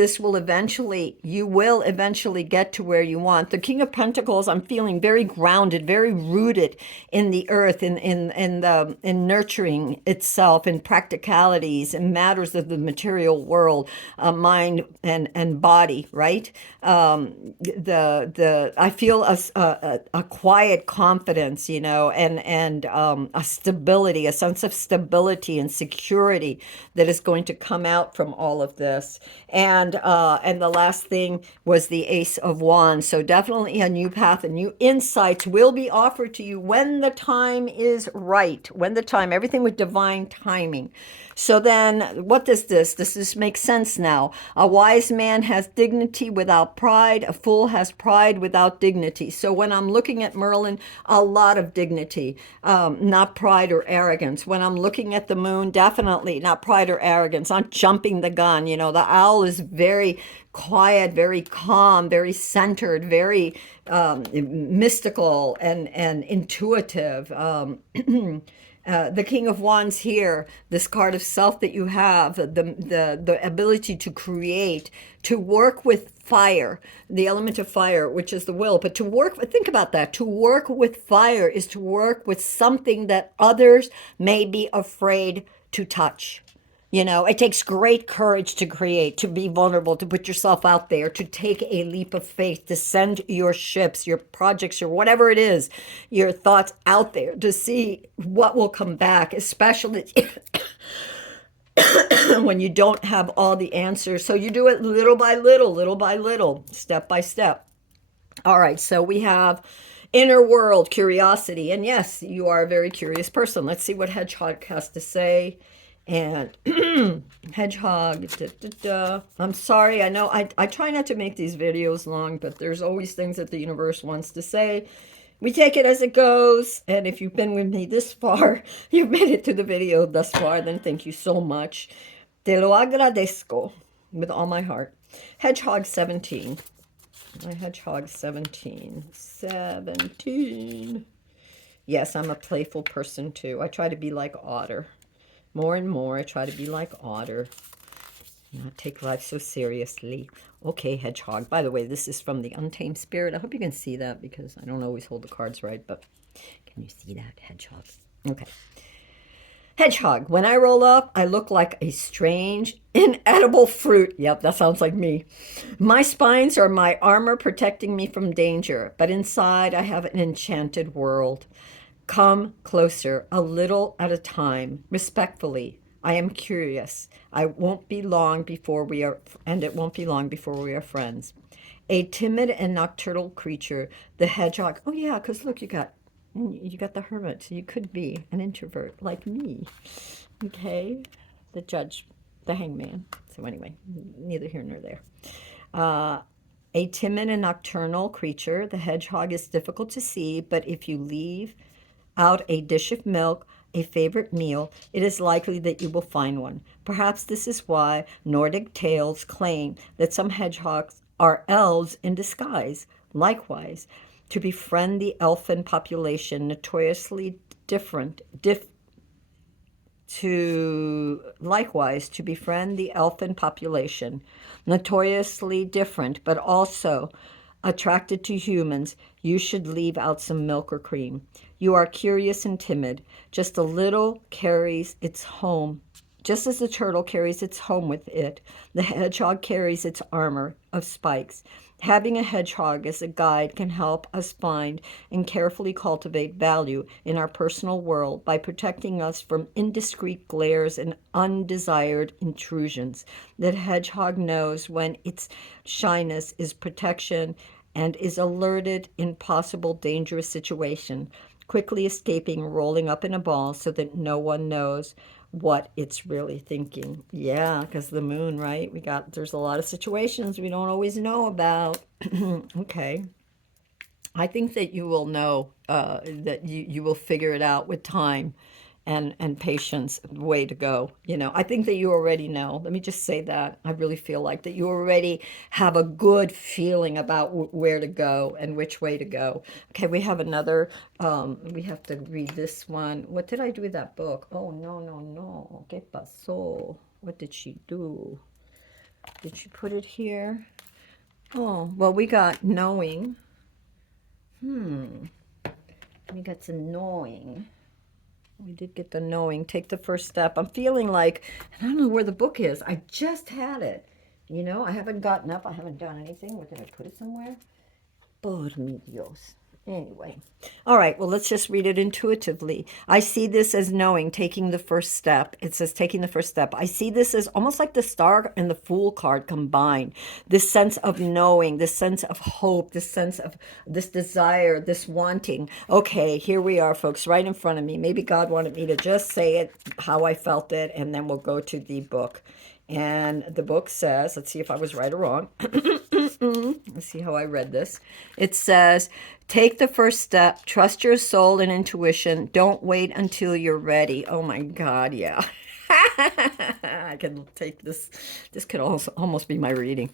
you will eventually get to where you want. The King of Pentacles, I'm feeling very grounded, very rooted in the earth, in nurturing itself, in practicalities, in matters of the material world, mind and body. Right? I feel a quiet confidence, and a stability, a sense of stability and security that is going to come out from all of this. And the last thing was the Ace of Wands. So definitely a new path and new insights will be offered to you when the time is right. Everything with divine timing. So then what does this? Does this make sense now? A wise man has dignity without pride. A fool has pride without dignity. So when I'm looking at Merlin, a lot of dignity, not pride or arrogance. When I'm looking at the moon, definitely not pride or arrogance, not jumping the gun. The owl is very quiet, very calm, very centered, very mystical and intuitive. The King of Wands here, this card of self that you have, the ability to create, to work with fire, the element of fire, which is the will. But think about that. To work with fire is to work with something that others may be afraid to touch. You know, it takes great courage to create, to be vulnerable, to put yourself out there, to take a leap of faith, to send your ships, your projects, your whatever it is, your thoughts out there to see what will come back, especially when you don't have all the answers. So you do it little by little, step by step. All right, so we have inner world curiosity. And yes, you are a very curious person. Let's see what Hedgehog has to say. And Hedgehog, da, da, da. I'm sorry, I know I try not to make these videos long, but there's always things that the universe wants to say. We take it as it goes. And if you've been with me this far, you've made it to the video thus far, then thank you so much. Te lo agradezco with all my heart. Hedgehog 17. My hedgehog 17. 17. Yes, I'm a playful person too. I try to be like Otter. More and more, I try to be like Otter. Not take life so seriously. Okay, Hedgehog. By the way, this is from the Untamed Spirit. I hope you can see that because I don't always hold the cards right, but can you see that, Hedgehog? Okay. Hedgehog, when I roll up, I look like a strange, inedible fruit. Yep, that sounds like me. My spines are my armor protecting me from danger, but inside I have an enchanted world. Come closer, a little at a time, respectfully. I am curious. I won't be long before we are, and it won't be long before we are friends. A timid and nocturnal creature, the hedgehog. Oh yeah, because look, you got the hermit, so you could be an introvert like me. Okay, the judge, the hangman. So anyway, neither here nor there. A timid and nocturnal creature, the hedgehog is difficult to see, but if you leave out a dish of milk, a favorite meal, it is likely that you will find one. Perhaps this is why Nordic tales claim that some hedgehogs are elves in disguise. Likewise, to befriend the elfin population, notoriously different, to befriend the elfin population, notoriously different, but also attracted to humans, you should leave out some milk or cream. You are curious and timid. Just a little carries its home. Just as the turtle carries its home with it, the hedgehog carries its armor of spikes. Having a hedgehog as a guide can help us find and carefully cultivate value in our personal world by protecting us from indiscreet glares and undesired intrusions. The hedgehog knows when its shyness is protection and is alerted in possible dangerous situation, quickly escaping, rolling up in a ball so that no one knows what it's really thinking. Yeah, because the moon, right? There's a lot of situations we don't always know about. Okay. I think that you will know that you will figure it out with time and patience, the way to go. You know, I think that you already know. Let me just say that. I really feel like that you already have a good feeling about where to go and which way to go. Okay, we have another, we have to read this one. What did I do with that book? Oh, no, no, no. ¿Qué pasó? What did she do? Did she put it here? Oh, well, we got knowing. We got some knowing. We did get the knowing. Take the first step. I'm feeling like, I don't know where the book is. I just had it. You know, I haven't gotten up. I haven't done anything. Where did I put it somewhere? Por mi Dios. Anyway. All right. Well, let's just read it intuitively. I see this as knowing, taking the first step. It says taking the first step. I see this as almost like the star and the fool card combined. This sense of knowing, this sense of hope, this sense of this desire, this wanting. Okay, here we are, folks, right in front of me. Maybe God wanted me to just say it how I felt it, and then we'll go to the book. And the book says, let's see if I was right or wrong. Let's see how I read this. It says, take the first step, trust your soul and intuition. Don't wait until you're ready. Oh my God, yeah. I can take this. This could also almost be my reading.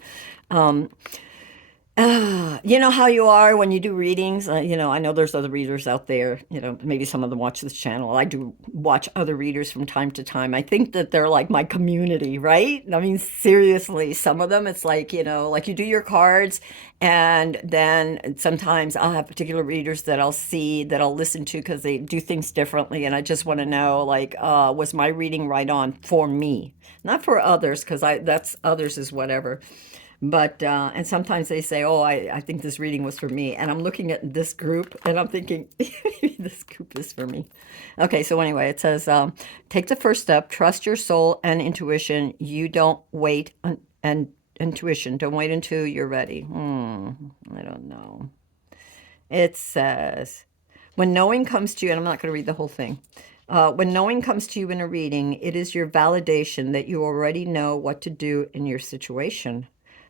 You know how you are when you do readings? I know there's other readers out there, maybe some of them watch this channel. I do watch other readers from time to time. I think that they're like my community, right? I mean, seriously, some of them, it's like, like you do your cards, and then sometimes I'll have particular readers that I'll see, that I'll listen to because they do things differently. And I just want to know, like, was my reading right on for me? Not for others, because that's others is whatever. But and sometimes they say, "Oh, I think this reading was for me," and I'm looking at this group and I'm thinking, maybe this group is for me. Okay, so anyway, it says, "Take the first step. Trust your soul and intuition. You don't wait and intuition. Don't wait until you're ready." I don't know. It says, when knowing comes to you, and I'm not going to read the whole thing. When knowing comes to you in a reading, it is your validation that you already know what to do in your situation.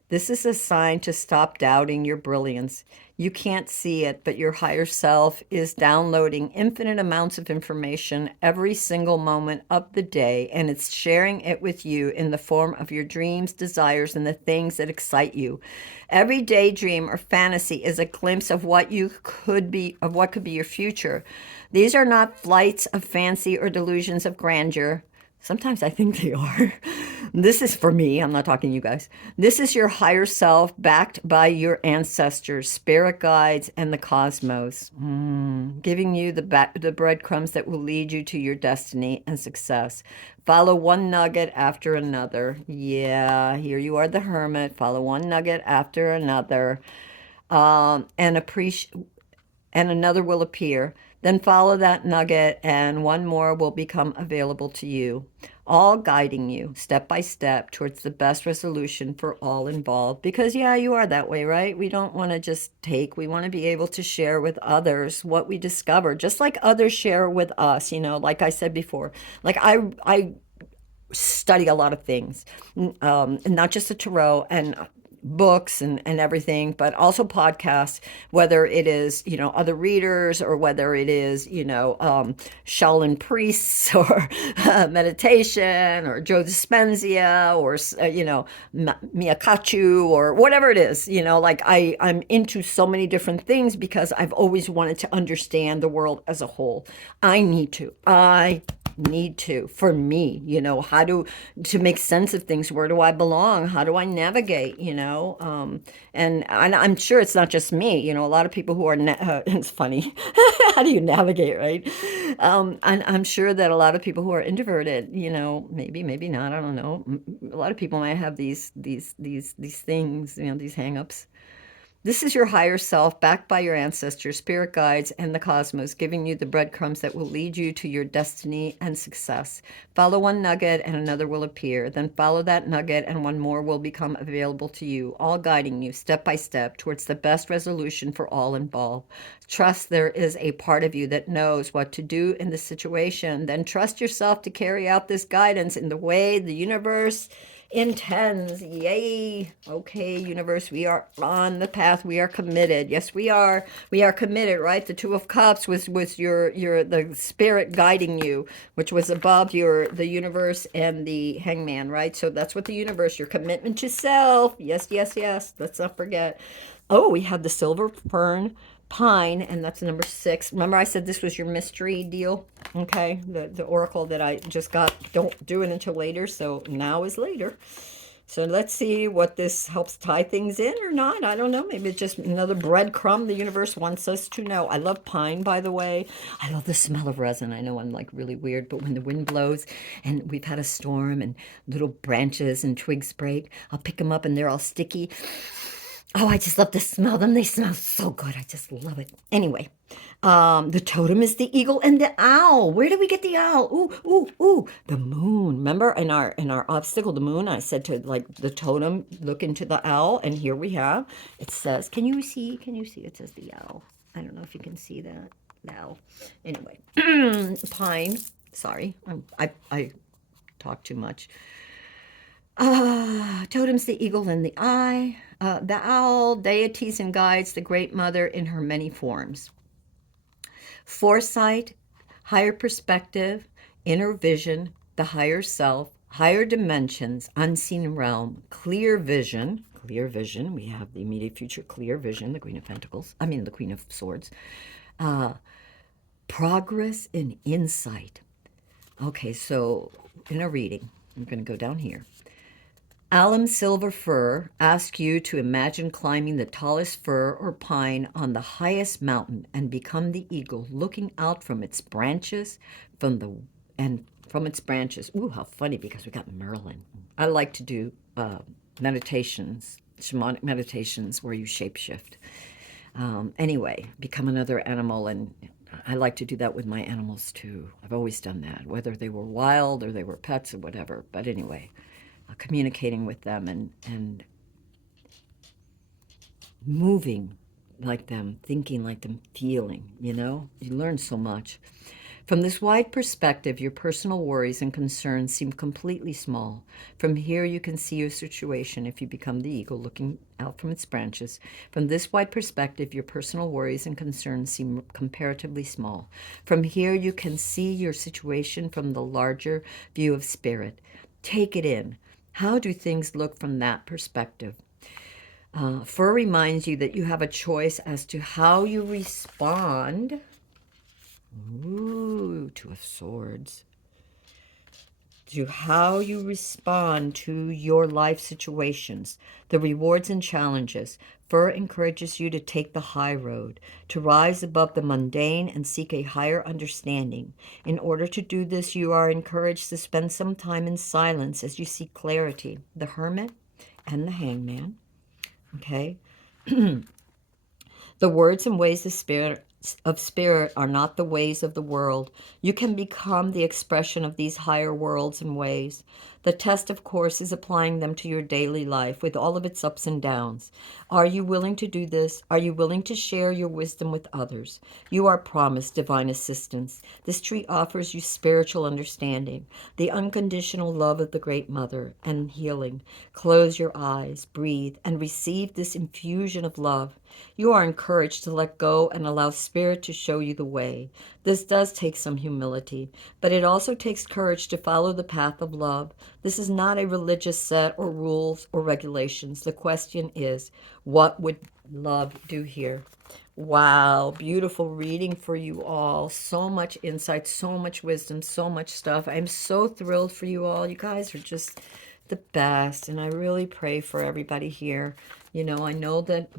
This is a sign to stop doubting your brilliance. You can't see it, but your higher self is downloading infinite amounts of information every single moment of the day, and it's sharing it with you in the form of your dreams, desires, and the things that excite you. Every daydream or fantasy is a glimpse of what you could be, of what could be your future. These are not flights of fancy or delusions of grandeur. Sometimes I think they are. This is for me. I'm not talking to you guys. This is your higher self backed by your ancestors, spirit guides, and the cosmos, giving you the breadcrumbs that will lead you to your destiny and success. Follow one nugget after another. Yeah, here you are, the hermit. Follow one nugget after another. And appreciate, and another will appear. Then follow that nugget, and one more will become available to you, all guiding you step by step towards the best resolution for all involved. Because, yeah, you are that way, right? We don't want to just take, we want to be able to share with others what we discover, just like others share with us, like I said before. Like, I study a lot of things, and not just the tarot and books and everything, but also podcasts, whether it is, other readers, or whether it is, Shaolin priests, or meditation, or Joe Dispenza, or, Miyakachu, or whatever it is, like I'm into so many different things because I've always wanted to understand the world as a whole. I need to for me, to make sense of things. Where do I belong? How do I navigate? And I'm sure it's not just me. A lot of people who are it's funny. How do you navigate, right? And I'm sure that a lot of people who are introverted, maybe not, I don't know, a lot of people might have these things, these hangups. This is your higher self, backed by your ancestors, spirit guides, and the cosmos, giving you the breadcrumbs that will lead you to your destiny and success. Follow one nugget and another will appear. Then follow that nugget and one more will become available to you, all guiding you step by step towards the best resolution for all involved. Trust there is a part of you that knows what to do in the situation. Then trust yourself to carry out this guidance in the way the universe intends. Yay. Okay, universe, we are on the path. We are committed. Yes, we are. We are committed, right? The Two of Cups was your the spirit guiding you, which was above the universe and the Hangman, right? So that's what the universe, your commitment to self. Yes, yes, yes. Let's not forget. Oh, we have the silver fern pine, and that's number 6. Remember I said this was your mystery deal? Okay, the oracle that I just got. Don't do it until later, so now is later. So let's see what this helps tie things in or not. I don't know. Maybe it's just another breadcrumb the universe wants us to know. I love pine, by the way. I love the smell of resin. I know I'm like really weird, but when the wind blows and we've had a storm and little branches and twigs break, I'll pick them up and they're all sticky. Oh, I just love to smell them. They smell so good. I just love it. Anyway, the totem is the eagle and the owl. Where did we get the owl? Ooh, ooh, ooh. The moon. Remember in our obstacle, the moon, I said to like the totem, look into the owl, and here we have. It says, can you see? Can you see? It says the owl. I don't know if you can see that. The owl. Anyway, pine. Sorry, I talk too much. Totems, the eagle and the eye, the owl, deities and guides, the great mother in her many forms. Foresight, higher perspective, inner vision, the higher self, higher dimensions, unseen realm, clear vision, clear vision. We have the immediate future clear vision, the Queen of Pentacles. I mean, the Queen of Swords. Uh, progress and insight. Okay, so in a reading, I'm going to go down here. Alum Silver Fir asks you to imagine climbing the tallest fir or pine on the highest mountain and become the eagle looking out from its branches from its branches. Ooh, how funny, because we got Merlin. I like to do meditations, shamanic meditations where you shapeshift. Anyway, become another animal, and I like to do that with my animals too. I've always done that, whether they were wild or they were pets or whatever. But anyway, communicating with them and moving like them, thinking like them, feeling, you learn so much. From this wide perspective, your personal worries and concerns seem completely small. From here, you can see your situation if you become the eagle looking out from its branches. From this wide perspective, your personal worries and concerns seem comparatively small. From here, you can see your situation from the larger view of spirit. Take it in. How do things look from that perspective? Fur reminds you that you have a choice as to how you respond. Ooh, Two of Swords. To how you respond to your life situations, the rewards and challenges. Fur encourages you to take the high road, to rise above the mundane and seek a higher understanding. In order to do this, you are encouraged to spend some time in silence as you seek clarity. The Hermit and the Hangman. Okay? The words and ways of spirit are not the ways of the world. You can become the expression of these higher worlds and ways. The test, of course, is applying them to your daily life with all of its ups and downs. Are you willing to do this? Are you willing to share your wisdom with others? You are promised divine assistance. This tree offers you spiritual understanding, the unconditional love of the Great Mother, and healing. Close your eyes, breathe, and receive this infusion of love. You are encouraged to let go and allow Spirit to show you the way. This does take some humility, but it also takes courage to follow the path of love. This is not a religious set or rules or regulations. The question is, what would love do here? Wow, beautiful reading for you all. So much insight, so much wisdom, so much stuff. I'm so thrilled for you all. You guys are just the best, and I really pray for everybody here. I know that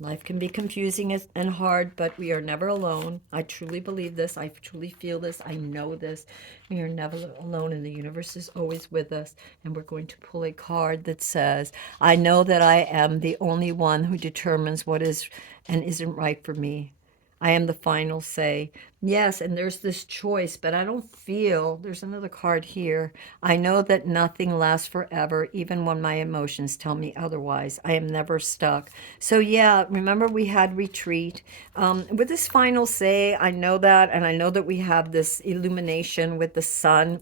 life can be confusing and hard, but we are never alone. I truly believe this. I truly feel this. I know this. We are never alone, and the universe is always with us. And we're going to pull a card that says, I know that I am the only one who determines what is and isn't right for me. I am the final say. Yes, and there's this choice, but I don't feel, there's another card here. I know that nothing lasts forever, even when my emotions tell me otherwise. I am never stuck. So yeah, remember we had retreat. With this final say, I know that, and I know that we have this illumination with the sun.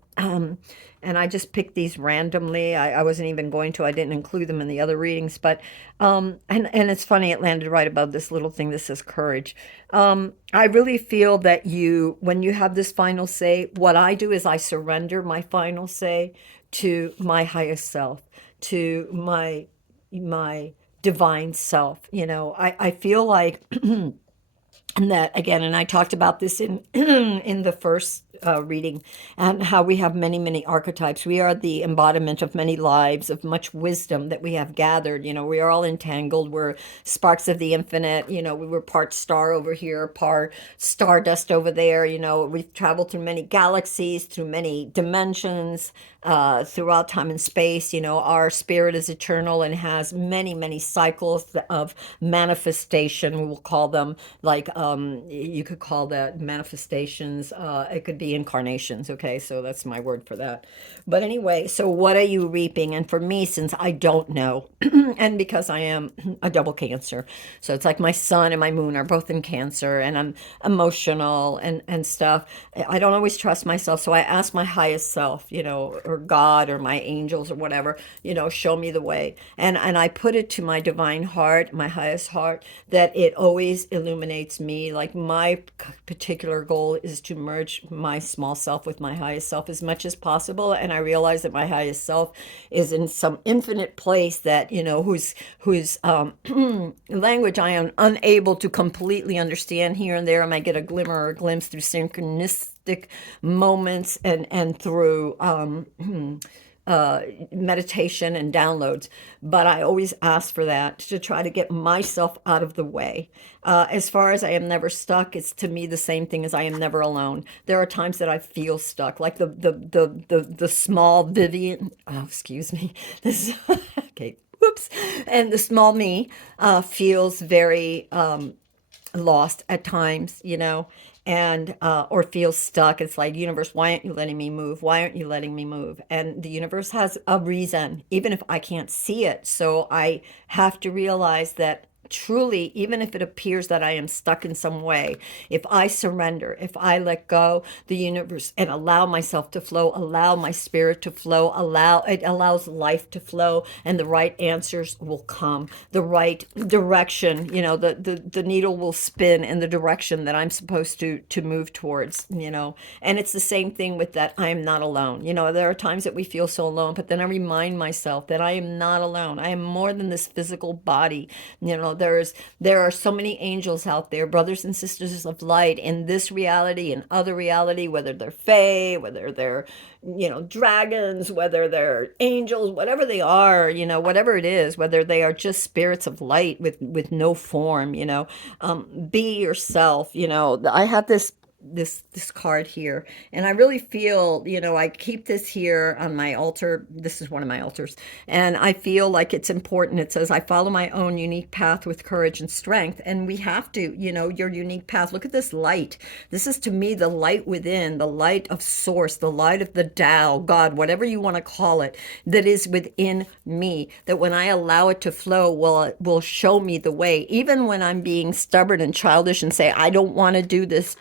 And I just picked these randomly. I wasn't even going to. I didn't include them in the other readings. But, and it's funny, it landed right above this little thing that says courage. I really feel that when you have this final say, what I do is I surrender my final say to my highest self, to my divine self. I feel like and that again, and I talked about this in in the first reading, and how we have many, many archetypes. We are the embodiment of many lives, of much wisdom that we have gathered. We are all entangled. We're sparks of the infinite. We were part star over here, part stardust over there. We've traveled through many galaxies, through many dimensions, throughout time and space. Our spirit is eternal and has many, many cycles of manifestation. We'll call them, like, you could call that manifestations. It could be incarnations. Okay, so that's my word for that. But anyway, so what are you reaping? And for me, since I don't know, and because I am a double Cancer, so it's like my sun and my moon are both in Cancer, and I'm emotional and stuff. I don't always trust myself, so I ask my highest self, or God or my angels or whatever, show me the way. And I put it to my divine heart, my highest heart, that it always illuminates me me. Like my particular goal is to merge my small self with my highest self as much as possible. And I realize that my highest self is in some infinite place that, whose language I am unable to completely understand. Here and there I might get a glimmer or a glimpse through synchronistic moments and through meditation and downloads, but I always ask for that to try to get myself out of the way. As far as I am never stuck, it's to me the same thing as I am never alone. There are times that I feel stuck, like the small Vivian. Oh, excuse me. This okay. Whoops. And the small me feels very lost at times, and or feel stuck. It's like, universe, why aren't you letting me move? Why aren't you letting me move? And the universe has a reason, even if I can't see it. So I have to realize that truly, even if it appears that I am stuck in some way, if I surrender, if I let go, the universe, and allow myself to flow, allow my spirit to flow, it allows life to flow, and the right answers will come. The right direction, the needle will spin in the direction that I'm supposed to move towards, And it's the same thing with that I am not alone. There are times that we feel so alone, but then I remind myself that I am not alone. I am more than this physical body. There are so many angels out there, brothers and sisters of light, in this reality and other reality, whether they're fae, whether they're dragons, whether they're angels, whatever they are, whatever it is, whether they are just spirits of light with no form. Be yourself. I have this card here, and I really feel, I keep this here on my altar. This is one of my altars, and I feel like it's important. It says, I follow my own unique path with courage and strength. And we have to, your unique path. Look at this light. This is, to me, the light within, the light of source, the light of the Tao, God, whatever you want to call it, that is within me, that when I allow it to flow, will show me the way, even when I'm being stubborn and childish and say, I don't want to do this,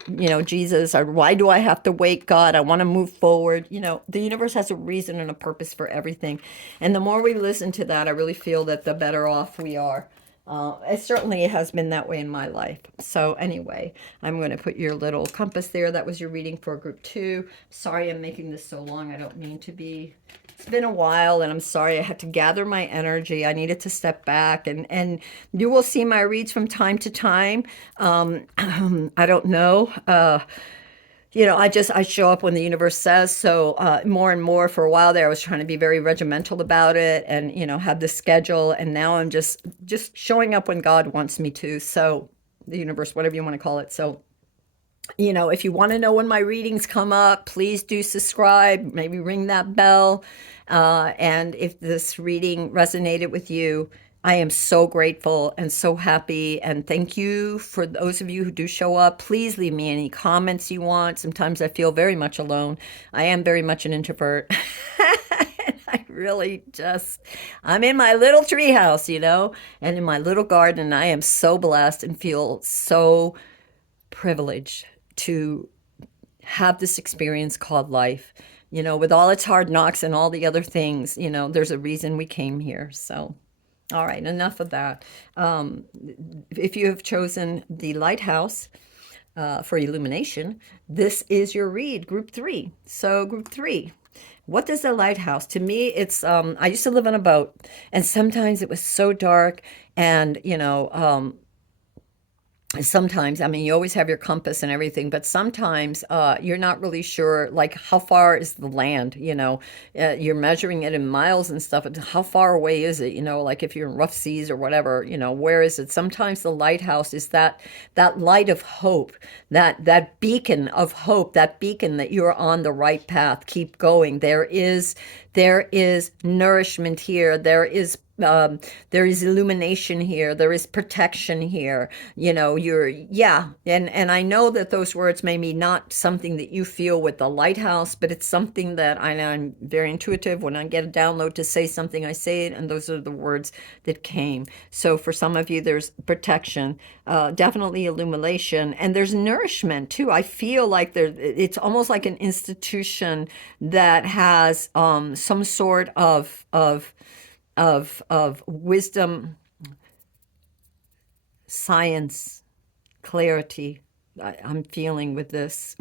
Jesus, or why do I have to wait, God? I want to move forward. The universe has a reason and a purpose for everything. And the more we listen to that, I really feel that the better off we are. It certainly has been that way in my life. So anyway, I'm going to put your little compass there. That was your reading for group 2. Sorry I'm making this so long. I don't mean to be. It's been a while, and I'm sorry. I had to gather my energy. I needed to step back, and you will see my reads from time to time. I don't know. I show up when the universe says so. More and more, for a while there, I was trying to be very regimental about it, and have this schedule. And now I'm just showing up when God wants me to. So the universe, whatever you want to call it. So if you want to know when my readings come up, please do subscribe. Maybe ring that bell. And if this reading resonated with you, I am so grateful and so happy. And thank you for those of you who do show up. Please leave me any comments you want. Sometimes I feel very much alone. I am very much an introvert. I really I'm in my little treehouse, and in my little garden. I am so blessed and feel so privileged to have this experience called life. With all its hard knocks and all the other things, there's a reason we came here. So, all right, enough of that. If you have chosen the lighthouse for illumination, this is your read, group 3. So, group 3. What does a lighthouse? To me, it's, I used to live on a boat, and sometimes it was so dark, and, sometimes, you always have your compass and everything, but sometimes you're not really sure, like, how far is the land. You're measuring it in miles and stuff, but how far away is it? Like, if you're in rough seas or whatever, where is it? Sometimes the lighthouse is that light of hope, that beacon of hope, that beacon that you're on the right path. Keep going. There is nourishment here. There is illumination here. There is protection here. And I know that those words may be not something that you feel with the lighthouse, but it's something that I'm very intuitive. When I get a download to say something, I say it, and those are the words that came. So for some of you, there's protection, definitely illumination, and there's nourishment too. I feel like it's almost like an institution that has some sort of wisdom, science, clarity I'm feeling with this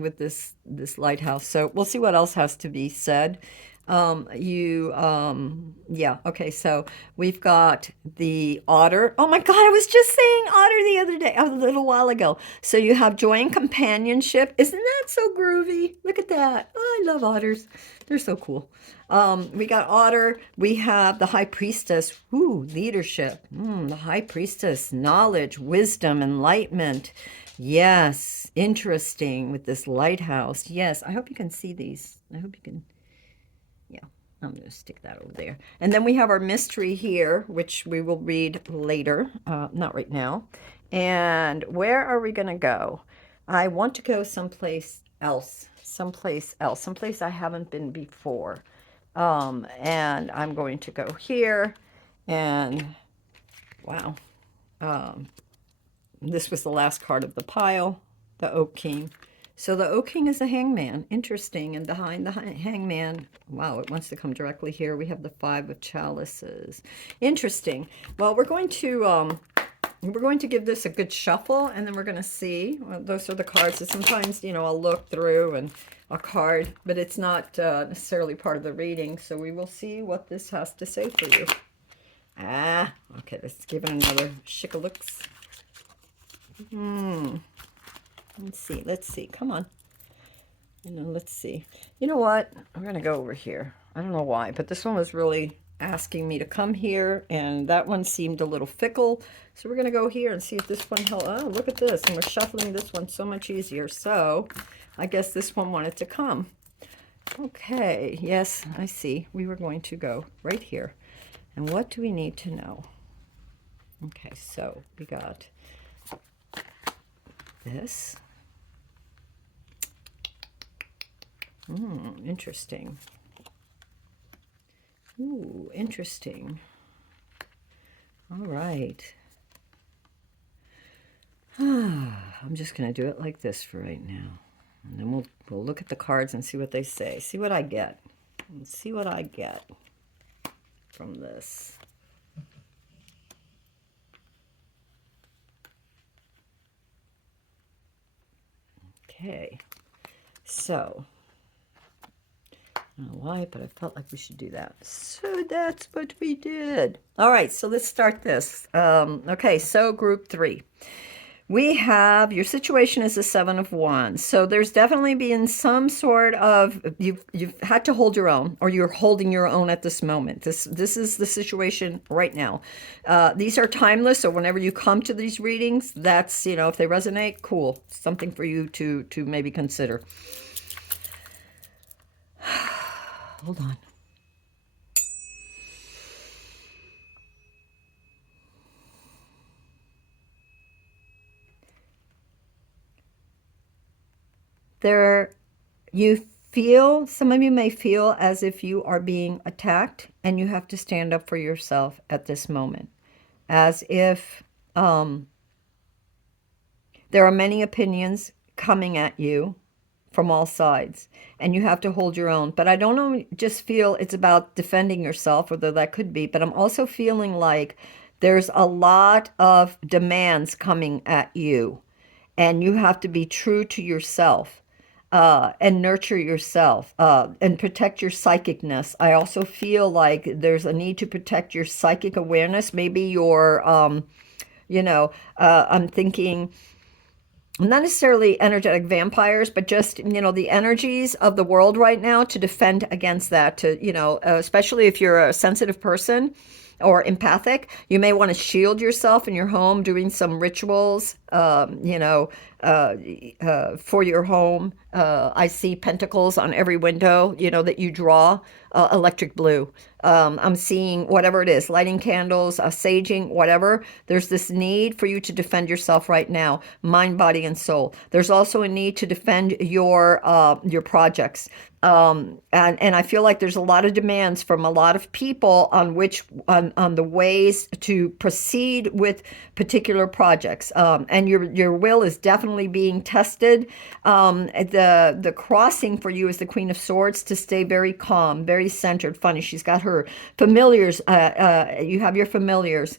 lighthouse. So we'll see what else has to be said. Yeah, okay, so we've got the otter. Oh my God, I was just saying otter the other day, a little while ago. So you have joy and companionship. Isn't that so groovy? Look at that. Oh, I love otters. They're so cool. We got otter. We have the high priestess. Ooh, leadership. The high priestess, knowledge, wisdom, enlightenment. Yes, interesting with this lighthouse. Yes, I hope you can see these. I hope you can. Yeah, I'm going to stick that over there. And then we have our mystery here, which we will read later, not right now. And where are we going to go? I want to go someplace else, someplace I haven't been before. And I'm going to go here. And wow, this was the last card of the pile, the Oak King. So the Oak King is a hangman. Interesting. And behind the hangman, wow, it wants to come directly here. We have the Five of Chalices. Interesting. Well, we're going to give this a good shuffle, and then we're going to see. Well, those are the cards. So sometimes, I'll look through and a card, but it's not necessarily part of the reading. So we will see what this has to say for you. Okay, let's give it another shika-looks. Let's see. Come on. Let's see. You know what? I'm going to go over here. I don't know why, but this one was really asking me to come here, and that one seemed a little fickle. So we're going to go here and see if this one held. Oh, look at this. And we're shuffling this one so much easier. So I guess this one wanted to come. Okay. Yes, I see. We were going to go right here. And what do we need to know? Okay, so we got this. Interesting. Ooh, interesting. All right. I'm just going to do it like this for right now. And then we'll look at the cards and see what they say. See what I get. Let's see what I get from this. Okay. So, I don't know why, but I felt like we should do that. So that's what we did. All right, so let's start this. Okay, so group 3. We have, your situation is a 7 of Wands. So there's definitely been some sort of, you've had to hold your own, or you're holding your own at this moment. This is the situation right now. These are timeless, so whenever you come to these readings, that's, if they resonate, cool. Something for you to maybe consider. Hold on. Some of you may feel as if you are being attacked and you have to stand up for yourself at this moment. As if there are many opinions coming at you from all sides and you have to hold your own. But I don't just feel it's about defending yourself, although that could be, but I'm also feeling like there's a lot of demands coming at you and you have to be true to yourself. And nurture yourself and protect your psychicness. I also feel like there's a need to protect your psychic awareness. Maybe your, I'm thinking not necessarily energetic vampires, but just, the energies of the world right now to defend against that, to, especially if you're a sensitive person or empathic, you may want to shield yourself in your home, doing some rituals, for your home. I see pentacles on every window, that you draw, electric blue. I'm seeing whatever it is, lighting candles, saging, whatever. There's this need for you to defend yourself right now, mind, body, and soul. There's also a need to defend your projects. And I feel like there's a lot of demands from a lot of people on on the ways to proceed with particular projects. And your will is definitely being tested. The crossing for you is the Queen of Swords, to stay very calm, very centered. Funny, she's got her familiars. You have your familiars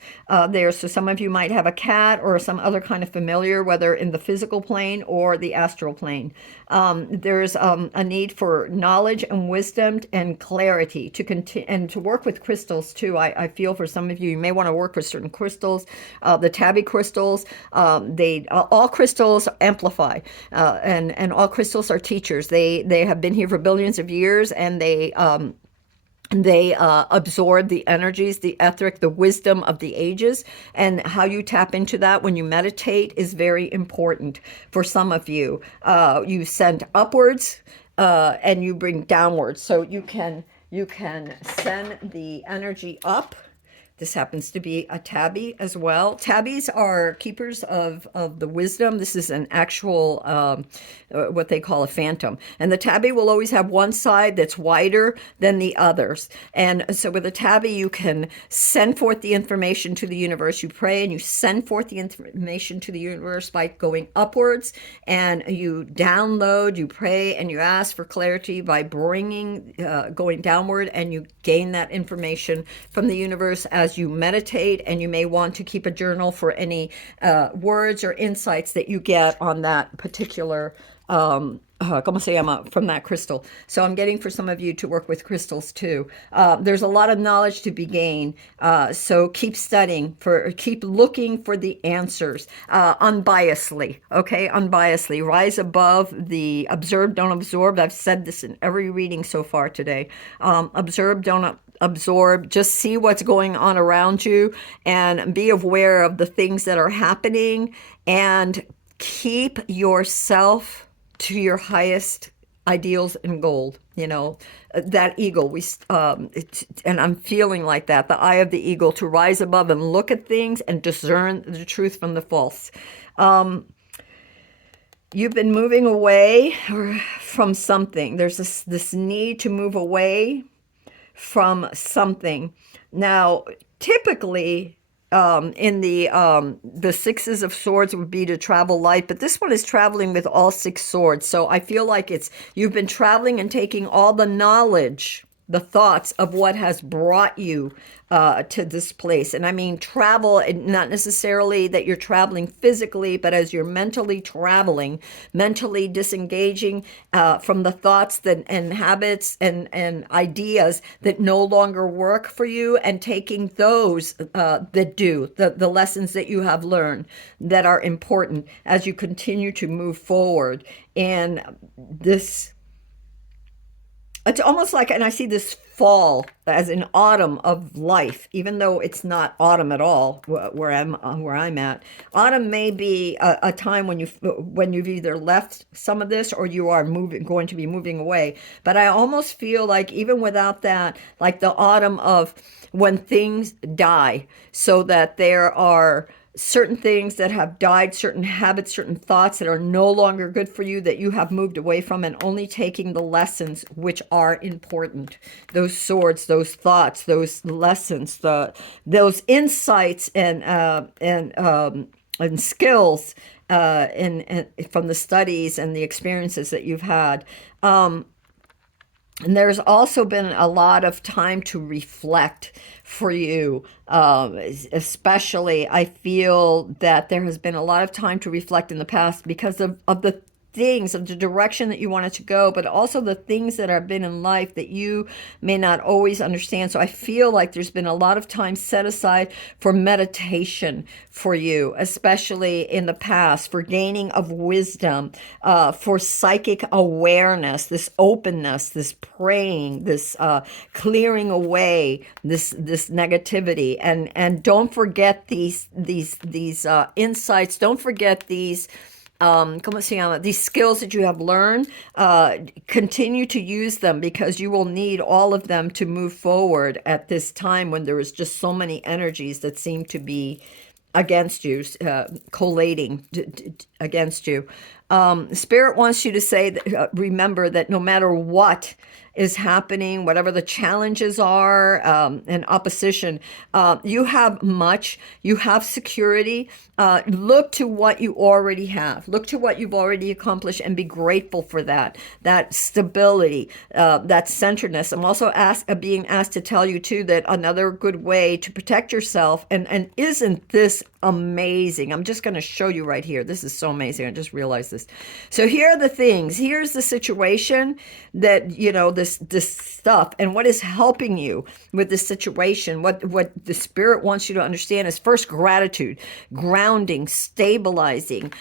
there. So some of you might have a cat or some other kind of familiar, whether in the physical plane or the astral plane. There's a need for knowledge and wisdom and clarity to continue and to work with crystals too. I feel for some of you, you may want to work with certain crystals, the tabby crystals. They all crystals amplify, and all crystals are teachers. They have been here for billions of years, and they absorb the energies, the etheric, the wisdom of the ages, and how you tap into that when you meditate is very important for some of you. You send upwards, and you bring downwards, so you can send the energy up. This happens to be a tabby as well. Tabbies are keepers of the wisdom. This is an actual, what they call a phantom. And the tabby will always have one side that's wider than the others. And so with a tabby, you can send forth the information to the universe. You pray and you send forth the information to the universe by going upwards. And you download, you pray, and you ask for clarity by going downward. And you gain that information from the universe as you meditate, and you may want to keep a journal for any words or insights that you get on that particular ¿cómo se llama? From that crystal. So I'm getting for some of you to work with crystals too. There's a lot of knowledge to be gained. So keep studying, keep looking for the answers, unbiasedly, okay? Unbiasedly. Rise above the observe, don't absorb. I've said this in every reading so far today. Observe, don't absorb. Just see what's going on around you and be aware of the things that are happening, and keep yourself to your highest ideals and goal. That eagle, and I'm feeling like that, the eye of the eagle, to rise above and look at things and discern the truth from the false. You've been moving away from something. There's this need to move away from something. Now, typically, in the sixes of swords would be to travel light, but this one is traveling with all six swords. So I feel like you've been traveling and taking all the knowledge, the thoughts of what has brought you to this place. And I mean travel, not necessarily that you're traveling physically, but as you're mentally traveling, mentally disengaging from the thoughts and habits and ideas that no longer work for you, and taking those that do, the lessons that you have learned that are important as you continue to move forward. And it's almost like, and I see this fall as an autumn of life, even though it's not autumn at all where I'm at. Autumn may be a time when you've either left some of this or you are going to be moving away. But I almost feel like even without that, like the autumn of when things die, so that there are certain things that have died, certain habits, certain thoughts that are no longer good for you, that you have moved away from, and only taking the lessons which are important. Those swords, those thoughts, those lessons, those insights and skills from the studies and the experiences that you've had. And there's also been a lot of time to reflect for you. Especially, I feel that there has been a lot of time to reflect in the past because of the things, of the direction that you wanted to go, but also the things that have been in life that you may not always understand. So I feel like there's been a lot of time set aside for meditation for you, especially in the past, for gaining of wisdom, for psychic awareness, this openness, this praying, this clearing away this negativity. And don't forget these insights. Don't forget these ¿cómo se llama? These skills that you have learned. Continue to use them, because you will need all of them to move forward at this time when there is just so many energies that seem to be against you, collating against you. Spirit wants you to say that, remember that no matter what is happening, whatever the challenges are, and opposition, you have much, you have security. Look to what you already have. Look to what you've already accomplished and be grateful for that stability, that centeredness. I'm also being asked to tell you too that another good way to protect yourself, and isn't this amazing? I'm just going to show you right here. This is so amazing. I just realized this. So here are the things. Here's the situation that, this stuff, and what is helping you with this situation. What the spirit wants you to understand is first gratitude, grounding, stabilizing,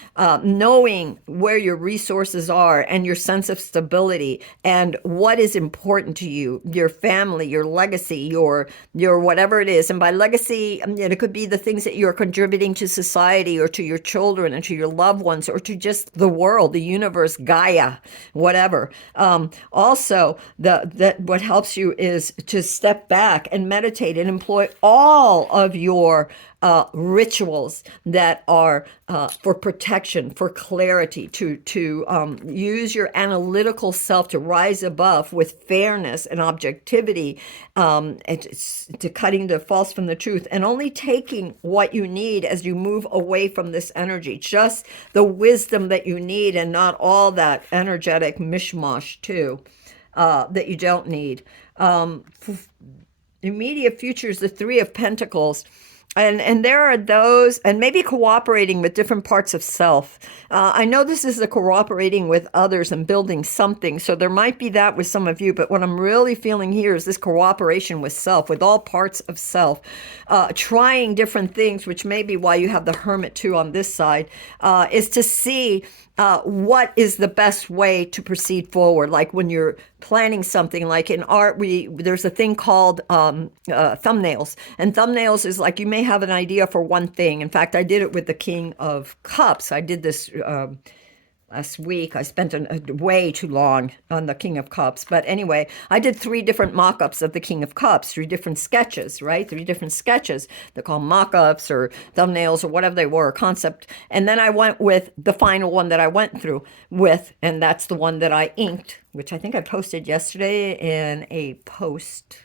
knowing where your resources are and your sense of stability and what is important to you, your family, your legacy, your whatever it is. And by legacy, it could be the things that you're contributing to society or to your children and to your loved ones or to just the world, the universe, Gaia, whatever. Also, that what helps you is to step back and meditate and employ all of your rituals that are for protection, for clarity, to use your analytical self to rise above with fairness and objectivity, to cutting the false from the truth, and only taking what you need as you move away from this energy, just the wisdom that you need and not all that energetic mishmash too, that you don't need. Immediate future is the Three of Pentacles. And there are those, and maybe cooperating with different parts of self. I know this is the cooperating with others and building something, so there might be that with some of you, but what I'm really feeling here is this cooperation with self, with all parts of self, trying different things, which may be why you have the Hermit too on this side, is to see what is the best way to proceed forward. Like when you're planning something, like in art, there's a thing called thumbnails, and thumbnails is like you may have an idea for one thing. In fact, I did it with the King of Cups. I did this last week. I spent way too long on the King of Cups. But anyway, I did 3 different mock-ups of the King of Cups, 3 different sketches, right? 3 different sketches. They're called mock-ups or thumbnails or whatever they were, concept. And then I went with the final one that I went through with, and that's the one that I inked, which I think I posted yesterday in a post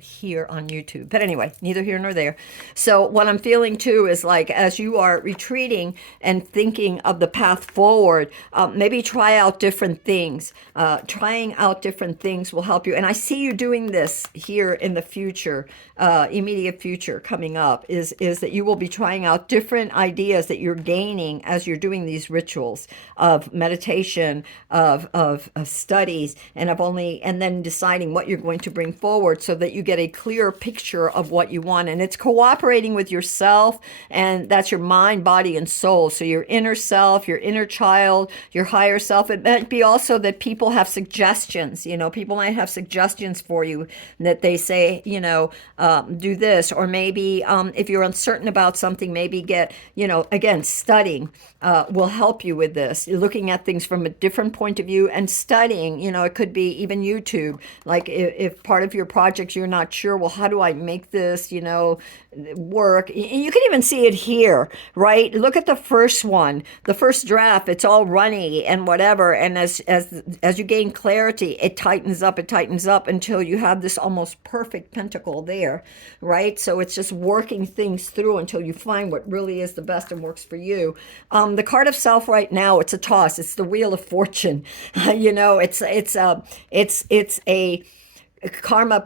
here on YouTube. But anyway, neither here nor there. So what I'm feeling too is like, as you are retreating and thinking of the path forward, maybe try out different things. Trying out different things will help you. And I see you doing this here in the future, immediate future coming up, is that you will be trying out different ideas that you're gaining as you're doing these rituals of meditation, of studies, and and then deciding what you're going to bring forward so that you get a clear picture of what you want. And it's cooperating with yourself, and that's your mind, body, and soul. So your inner self, your inner child, your higher self. It might be also that people have suggestions. People might have suggestions for you that they say, do this. Or maybe if you're uncertain about something, maybe get, again, studying will help you with this. You're looking at things from a different point of view and studying. It could be even YouTube. Like if part of your project you're not sure, well, how do I make this, work? You can even see it here, right? Look at the first one, the first draft. It's all runny and whatever. And as you gain clarity, it tightens up until you have this almost perfect pentacle there, right? So it's just working things through until you find what really is the best and works for you. The card of self right now, it's a toss. It's the Wheel of Fortune. It's a karma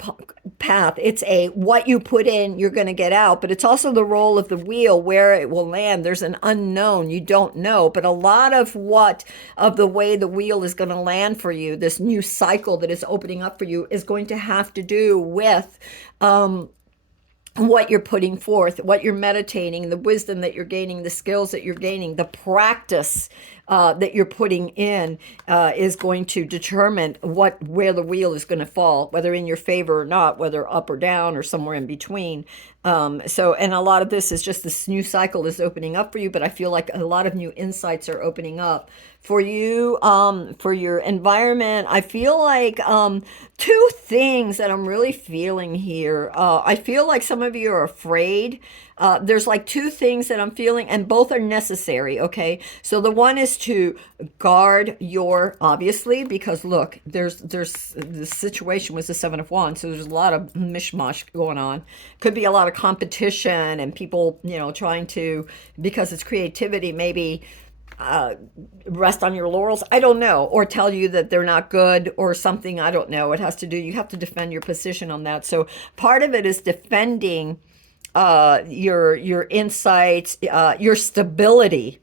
path. It's a what you put in, you're going to get out, but it's also the roll of the wheel where it will land. There's an unknown, you don't know, but a lot of the way the wheel is going to land for you, this new cycle that is opening up for you, is going to have to do with what you're putting forth, what you're meditating, the wisdom that you're gaining, the skills that you're gaining, the practice that you're putting in is going to determine where the wheel is going to fall, whether in your favor or not, whether up or down or somewhere in between. And a lot of this is just this new cycle is opening up for you, but I feel like a lot of new insights are opening up for you, for your environment. I feel like 2 things that I'm really feeling here. I feel like some of you are afraid There's like two things that I'm feeling, and both are necessary. Okay, so the one is to guard your, obviously, because look, there's the situation was the Seven of Wands, so there's a lot of mishmash going on. Could be a lot of competition and people, trying to, because it's creativity, maybe rest on your laurels. I don't know, or tell you that they're not good or something. I don't know. It has to do. You have to defend your position on that. So part of it is defending your insights, your stability.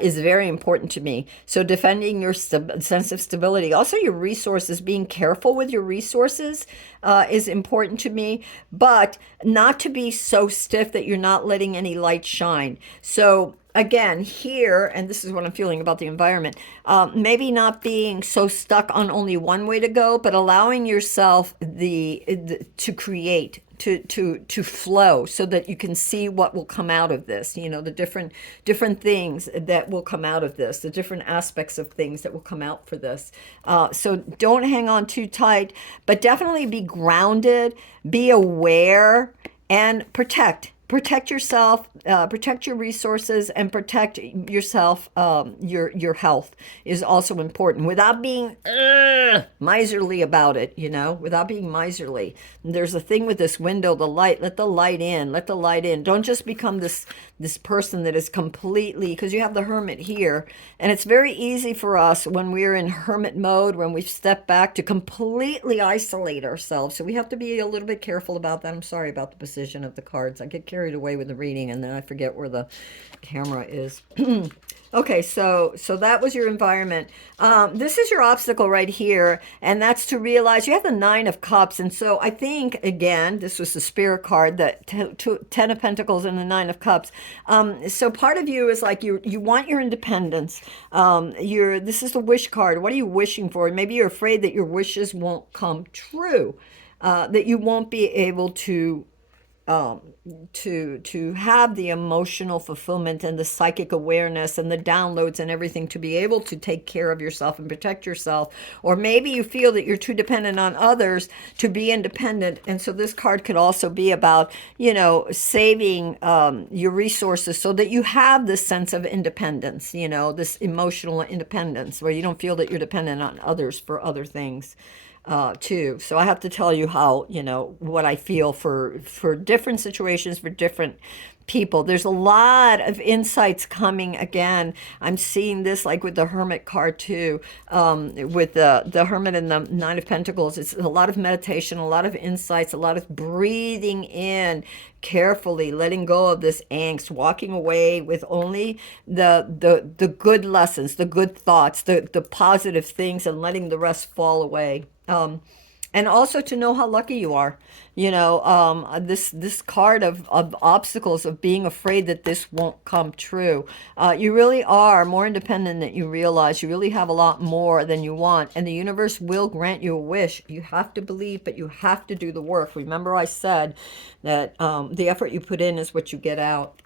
Is very important to me. So defending your sense of stability, also your resources, being careful with your resources is important to me, but not to be so stiff that you're not letting any light shine. So again, here, and this is what I'm feeling about the environment, maybe not being so stuck on only one way to go, but allowing yourself to create, to flow, so that you can see what will come out of this, the different things that will come out of this, the different aspects of things that will come out for this. So don't hang on too tight, but definitely be grounded, be aware, and protect yourself, protect your resources, and protect yourself. Your health is also important, without being miserly about it. Without being miserly. There's a thing with this window, the light. Let the light in. Let the light in. Don't just become this person that is completely, because you have the Hermit here, and it's very easy for us when we're in hermit mode, when we step back, to completely isolate ourselves. So we have to be a little bit careful about that. I'm sorry about the position of the cards. I get carried away with the reading, and then I forget where the camera is. Okay, so that was your environment. This is your obstacle right here, and that's to realize you have the Nine of Cups. And so I think, again, this was the Spirit card, that Ten of Pentacles and the Nine of Cups. So part of you is like you want your independence. This is the wish card. What are you wishing for? Maybe you're afraid that your wishes won't come true, that you won't be able um, to have the emotional fulfillment and the psychic awareness and the downloads and everything to be able to take care of yourself and protect yourself. Or maybe you feel that you're too dependent on others to be independent. And so this card could also be about, saving your resources so that you have this sense of independence, this emotional independence where you don't feel that you're dependent on others for other things. Too. So I have to tell you how, what I feel for different situations, for different people. There's a lot of insights coming. Again, I'm seeing this like with the Hermit card too, with the Hermit and the Nine of Pentacles. It's a lot of meditation, a lot of insights, a lot of breathing in carefully, letting go of this angst, walking away with only the good lessons, the good thoughts, the positive things, and letting the rest fall away. And also to know how lucky you are. This card of obstacles, of being afraid that this won't come true. You really are more independent than you realize. You really have a lot more than you want, and the universe will grant you a wish. You have to believe, but you have to do the work. Remember I said that the effort you put in is what you get out.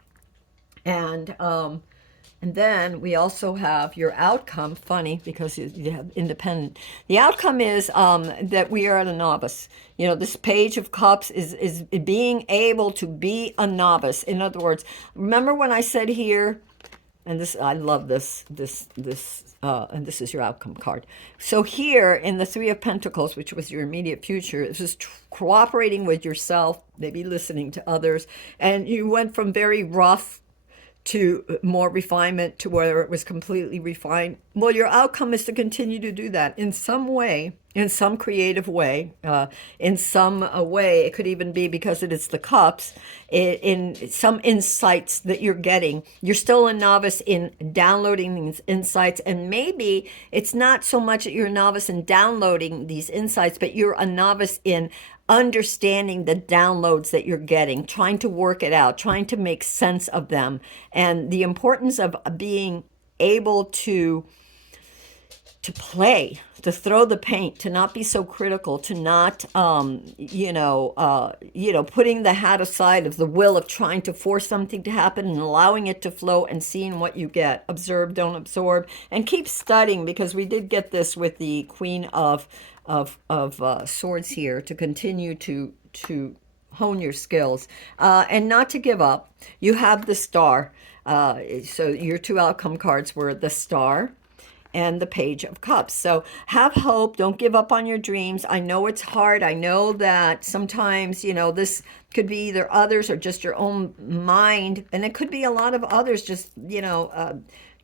And then we also have your outcome. Funny, because you have independent. The outcome is that we are at a novice. This Page of Cups is being able to be a novice. In other words, remember when I said here, and this, I love this, and this is your outcome card. So here in the Three of Pentacles, which was your immediate future, it was cooperating with yourself, maybe listening to others, and you went from very rough to more refinement, to where it was completely refined. Well, your outcome is to continue to do that in some way, in some creative way, in some way. It could even be, because it is the cups, in some insights that you're getting. You're still a novice in downloading these insights, and maybe it's not so much that you're a novice in downloading these insights, but you're a novice in understanding the downloads that you're getting, trying to work it out, trying to make sense of them, and the importance of being able to play, to throw the paint, to not be so critical, to not putting the hat aside of the will of trying to force something to happen, and allowing it to flow and seeing what you get. Observe, don't absorb, and keep studying, because we did get this with the Queen of Swords here, to continue to hone your skills, and not to give up. You have the star. So your two outcome cards were the star and the Page of Cups. So have hope. Don't give up on your dreams. I know it's hard. I know that sometimes, this could be either others or just your own mind. And it could be a lot of others just,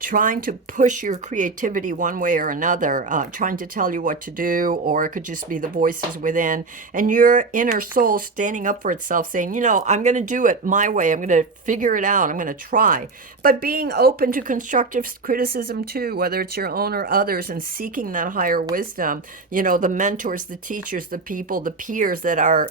trying to push your creativity one way or another, trying to tell you what to do, or it could just be the voices within and your inner soul standing up for itself saying, I'm going to do it my way. I'm going to figure it out. I'm going to try. But being open to constructive criticism too, whether it's your own or others, and seeking that higher wisdom, the mentors, the teachers, the people, the peers that are,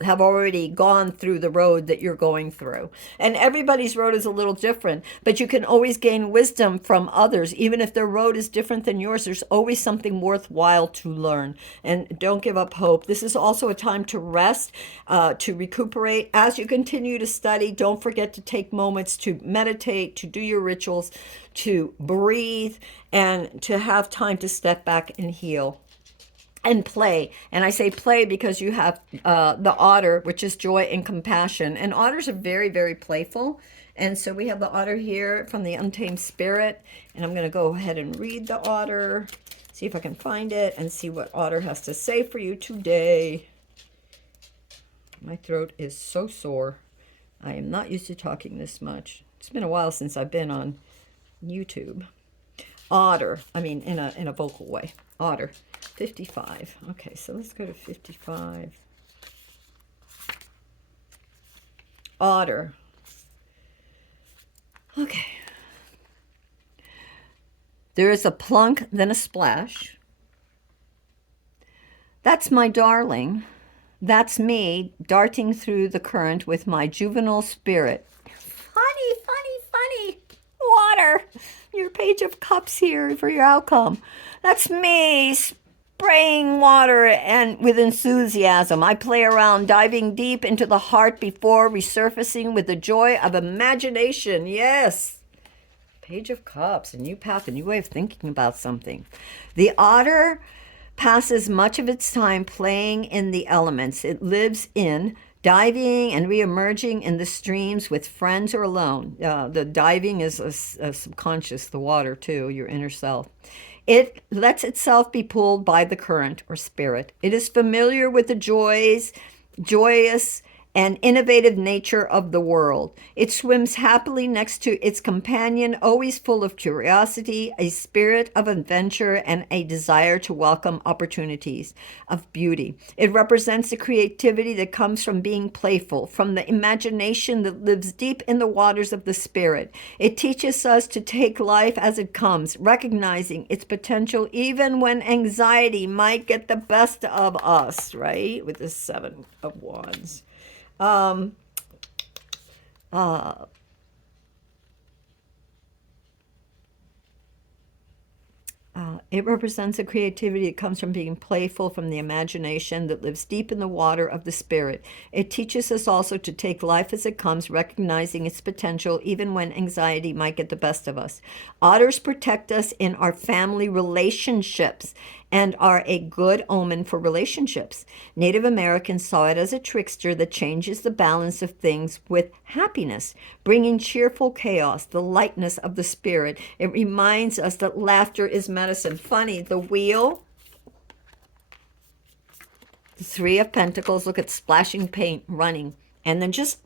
have already gone through the road that you're going through. And everybody's road is a little different, but you can always gain wisdom from others. Even if their road is different than yours, there's always something worthwhile to learn. And don't give up hope. This is also a time to rest, to recuperate. As you continue to study, don't forget to take moments to meditate, to do your rituals, to breathe, and to have time to step back and heal. And play. And I say play because you have the otter, which is joy and compassion. And otters are very, very playful. And so we have the otter here from the Untamed Spirit. And I'm going to go ahead and read the otter, see if I can find it, and see what otter has to say for you today. My throat is so sore. I am not used to talking this much. It's been a while since I've been on YouTube. Otter, in a vocal way. Otter, 55. Okay, so let's go to 55. Otter. Okay. There is a plunk, then a splash. That's my darling. That's me darting through the current with my juvenile spirit. Funny, funny, funny. Water. Your Page of Cups here for your outcome. That's me spraying water and with enthusiasm. I play around, diving deep into the heart before resurfacing with the joy of imagination. Yes. Page of Cups, a new path, a new way of thinking about something. The otter passes much of its time playing in the elements. It lives in diving and re-emerging in the streams with friends or alone. The diving is a subconscious, the water too, your inner self. It lets itself be pulled by the current or spirit. It is familiar with the joyous and innovative nature of the world. It swims happily next to its companion, always full of curiosity, a spirit of adventure, and a desire to welcome opportunities of beauty. It represents the creativity that comes from being playful, from the imagination that lives deep in the waters of the spirit. It teaches us to take life as it comes, recognizing its potential even when anxiety might get the best of us, right? With the Seven of Wands. It represents a creativity that comes from being playful, from the imagination that lives deep in the water of the spirit. It teaches us also to take life as it comes, recognizing its potential even when anxiety might get the best of us. Otters protect us in our family relationships and are a good omen for relationships. Native Americans saw it as a trickster that changes the balance of things with happiness, bringing cheerful chaos, the lightness of the spirit. It reminds us that laughter is medicine. Funny, the wheel, the Three of Pentacles, look at splashing paint, running, and then just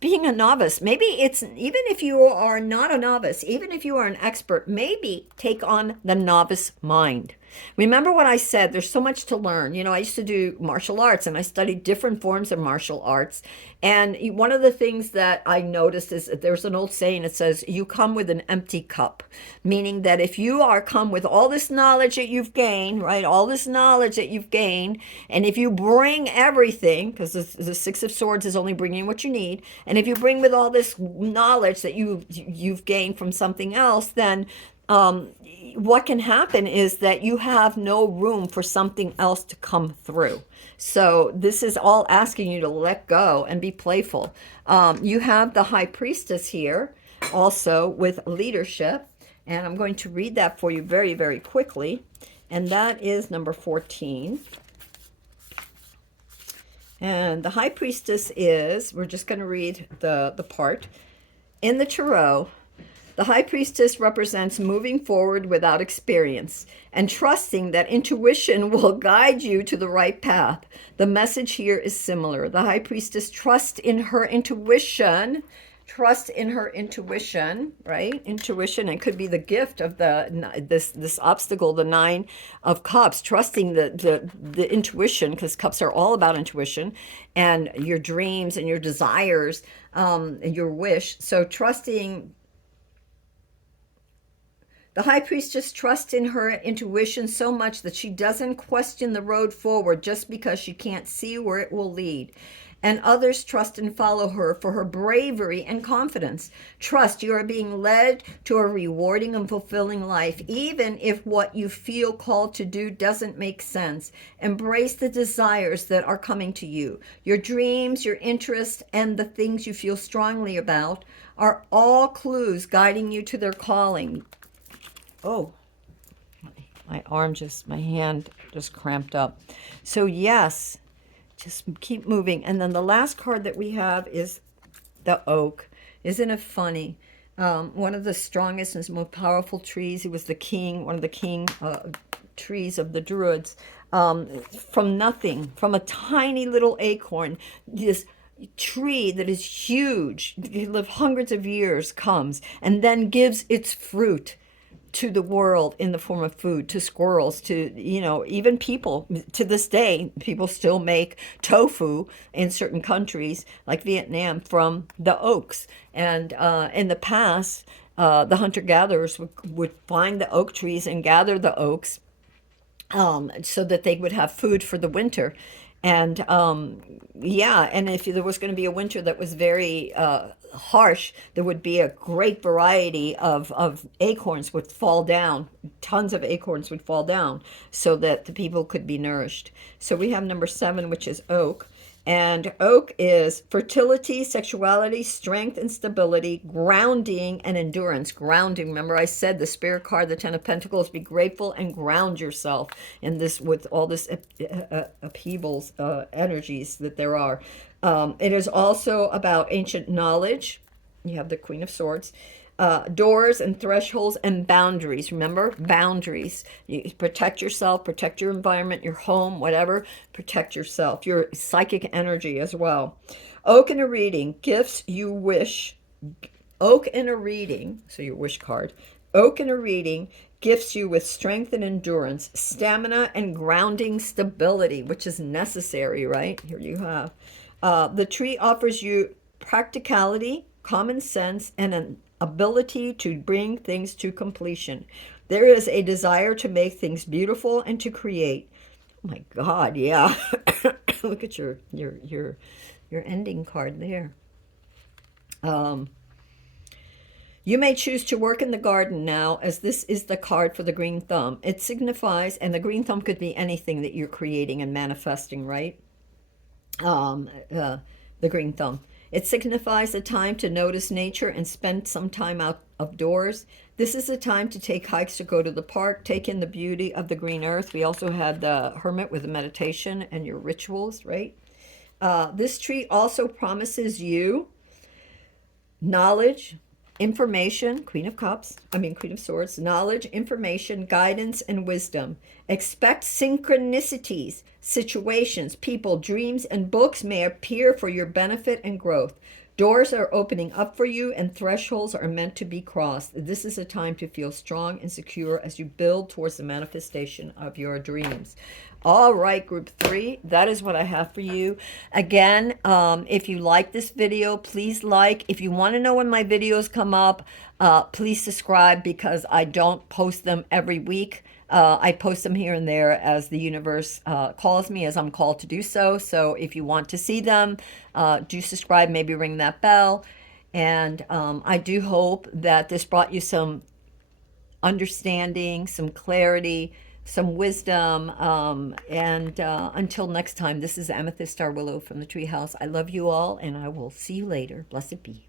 being a novice. Maybe it's, even if you are not a novice, even if you are an expert, maybe take on the novice mind. Remember what I said, there's so much to learn. I used to do martial arts and I studied different forms of martial arts. And one of the things that I noticed is that there's an old saying that says, you come with an empty cup, meaning that if you are come with all this knowledge that you've gained, right, all this knowledge that you've gained, and if you bring everything, because the Six of Swords is only bringing what you need, and if you bring with all this knowledge that you've gained from something else, then what can happen is that you have no room for something else to come through. So this is all asking you to let go and be playful. You have the High Priestess here also with leadership, and I'm going to read that for you very, very quickly. And that is number 14. And the High Priestess is, we're just going to read the part. In the Tarot, the High Priestess represents moving forward without experience and trusting that intuition will guide you to the right path. The message here is similar. The High Priestess trusts in her intuition. Trust in her intuition, right? Intuition, it could be the gift of this obstacle, the Nine of Cups. Trusting the intuition, because cups are all about intuition, and your dreams and your desires, and your wish. So trusting. The High Priestess trusts in her intuition so much that she doesn't question the road forward just because she can't see where it will lead. And others trust and follow her for her bravery and confidence. Trust you are being led to a rewarding and fulfilling life, even if what you feel called to do doesn't make sense. Embrace the desires that are coming to you. Your dreams, your interests, and the things you feel strongly about are all clues guiding you to their calling. Oh, my hand just cramped up. So yes, just keep moving. And then the last card that we have is the oak. Isn't it funny? One of the strongest and most powerful trees. He was the king, one of the king trees of the Druids. From nothing, from a tiny little acorn, this tree that is huge, lived hundreds of years, comes and then gives its fruit to the world in the form of food, to squirrels, to, even people. To this day, people still make tofu in certain countries like Vietnam from the oaks. And in the past, the hunter-gatherers would find the oak trees and gather the oaks, so that they would have food for the winter. And yeah, and if there was going to be a winter that was very harsh, there would be a great variety of acorns would fall down. Tons of acorns would fall down so that the people could be nourished. So we have number 7, which is oak. And oak is fertility, sexuality, strength and stability, grounding and endurance. Grounding. Remember I said the spirit card, the 10 of Pentacles, be grateful and ground yourself in this, with all this upheavals, energies that there are. It is also about ancient knowledge. You have the Queen of Swords. Doors and thresholds and boundaries. Remember, boundaries. You protect yourself, protect your environment, your home, whatever. Protect yourself, your psychic energy as well. Oak in a reading, gifts you wish. Oak in a reading, so your wish card. Oak in a reading gifts you with strength and endurance, stamina and grounding stability, which is necessary, right? Here you have. The tree offers you practicality, common sense, and an ability to bring things to completion. There is a desire to make things beautiful and to create. Oh my God, yeah. Look at your ending card there. You may choose to work in the garden now, as this is the card for the green thumb. It signifies, and the green thumb could be anything that you're creating and manifesting, right? The green thumb. It signifies a time to notice nature and spend some time out of doors. This is a time to take hikes, to go to the park, take in the beauty of the green earth. We also had the hermit with the meditation and your rituals, right? This tree also promises you knowledge, information, Queen of Swords, knowledge, information, guidance, and wisdom. Expect synchronicities, situations, people, dreams, and books may appear for your benefit and growth. Doors are opening up for you and thresholds are meant to be crossed. This is a time to feel strong and secure as you build towards the manifestation of your dreams. All right, group 3, that is what I have for you. Again, if you like this video, please like. If you want to know when my videos come up, please subscribe, because I don't post them every week. I post them here and there as the universe calls me, as I'm called to do so. So if you want to see them, do subscribe, maybe ring that bell. And I do hope that this brought you some understanding, some clarity, some wisdom. And until next time, this is Amethyst Star Willow from the Treehouse. I love you all, and I will see you later. Blessed be.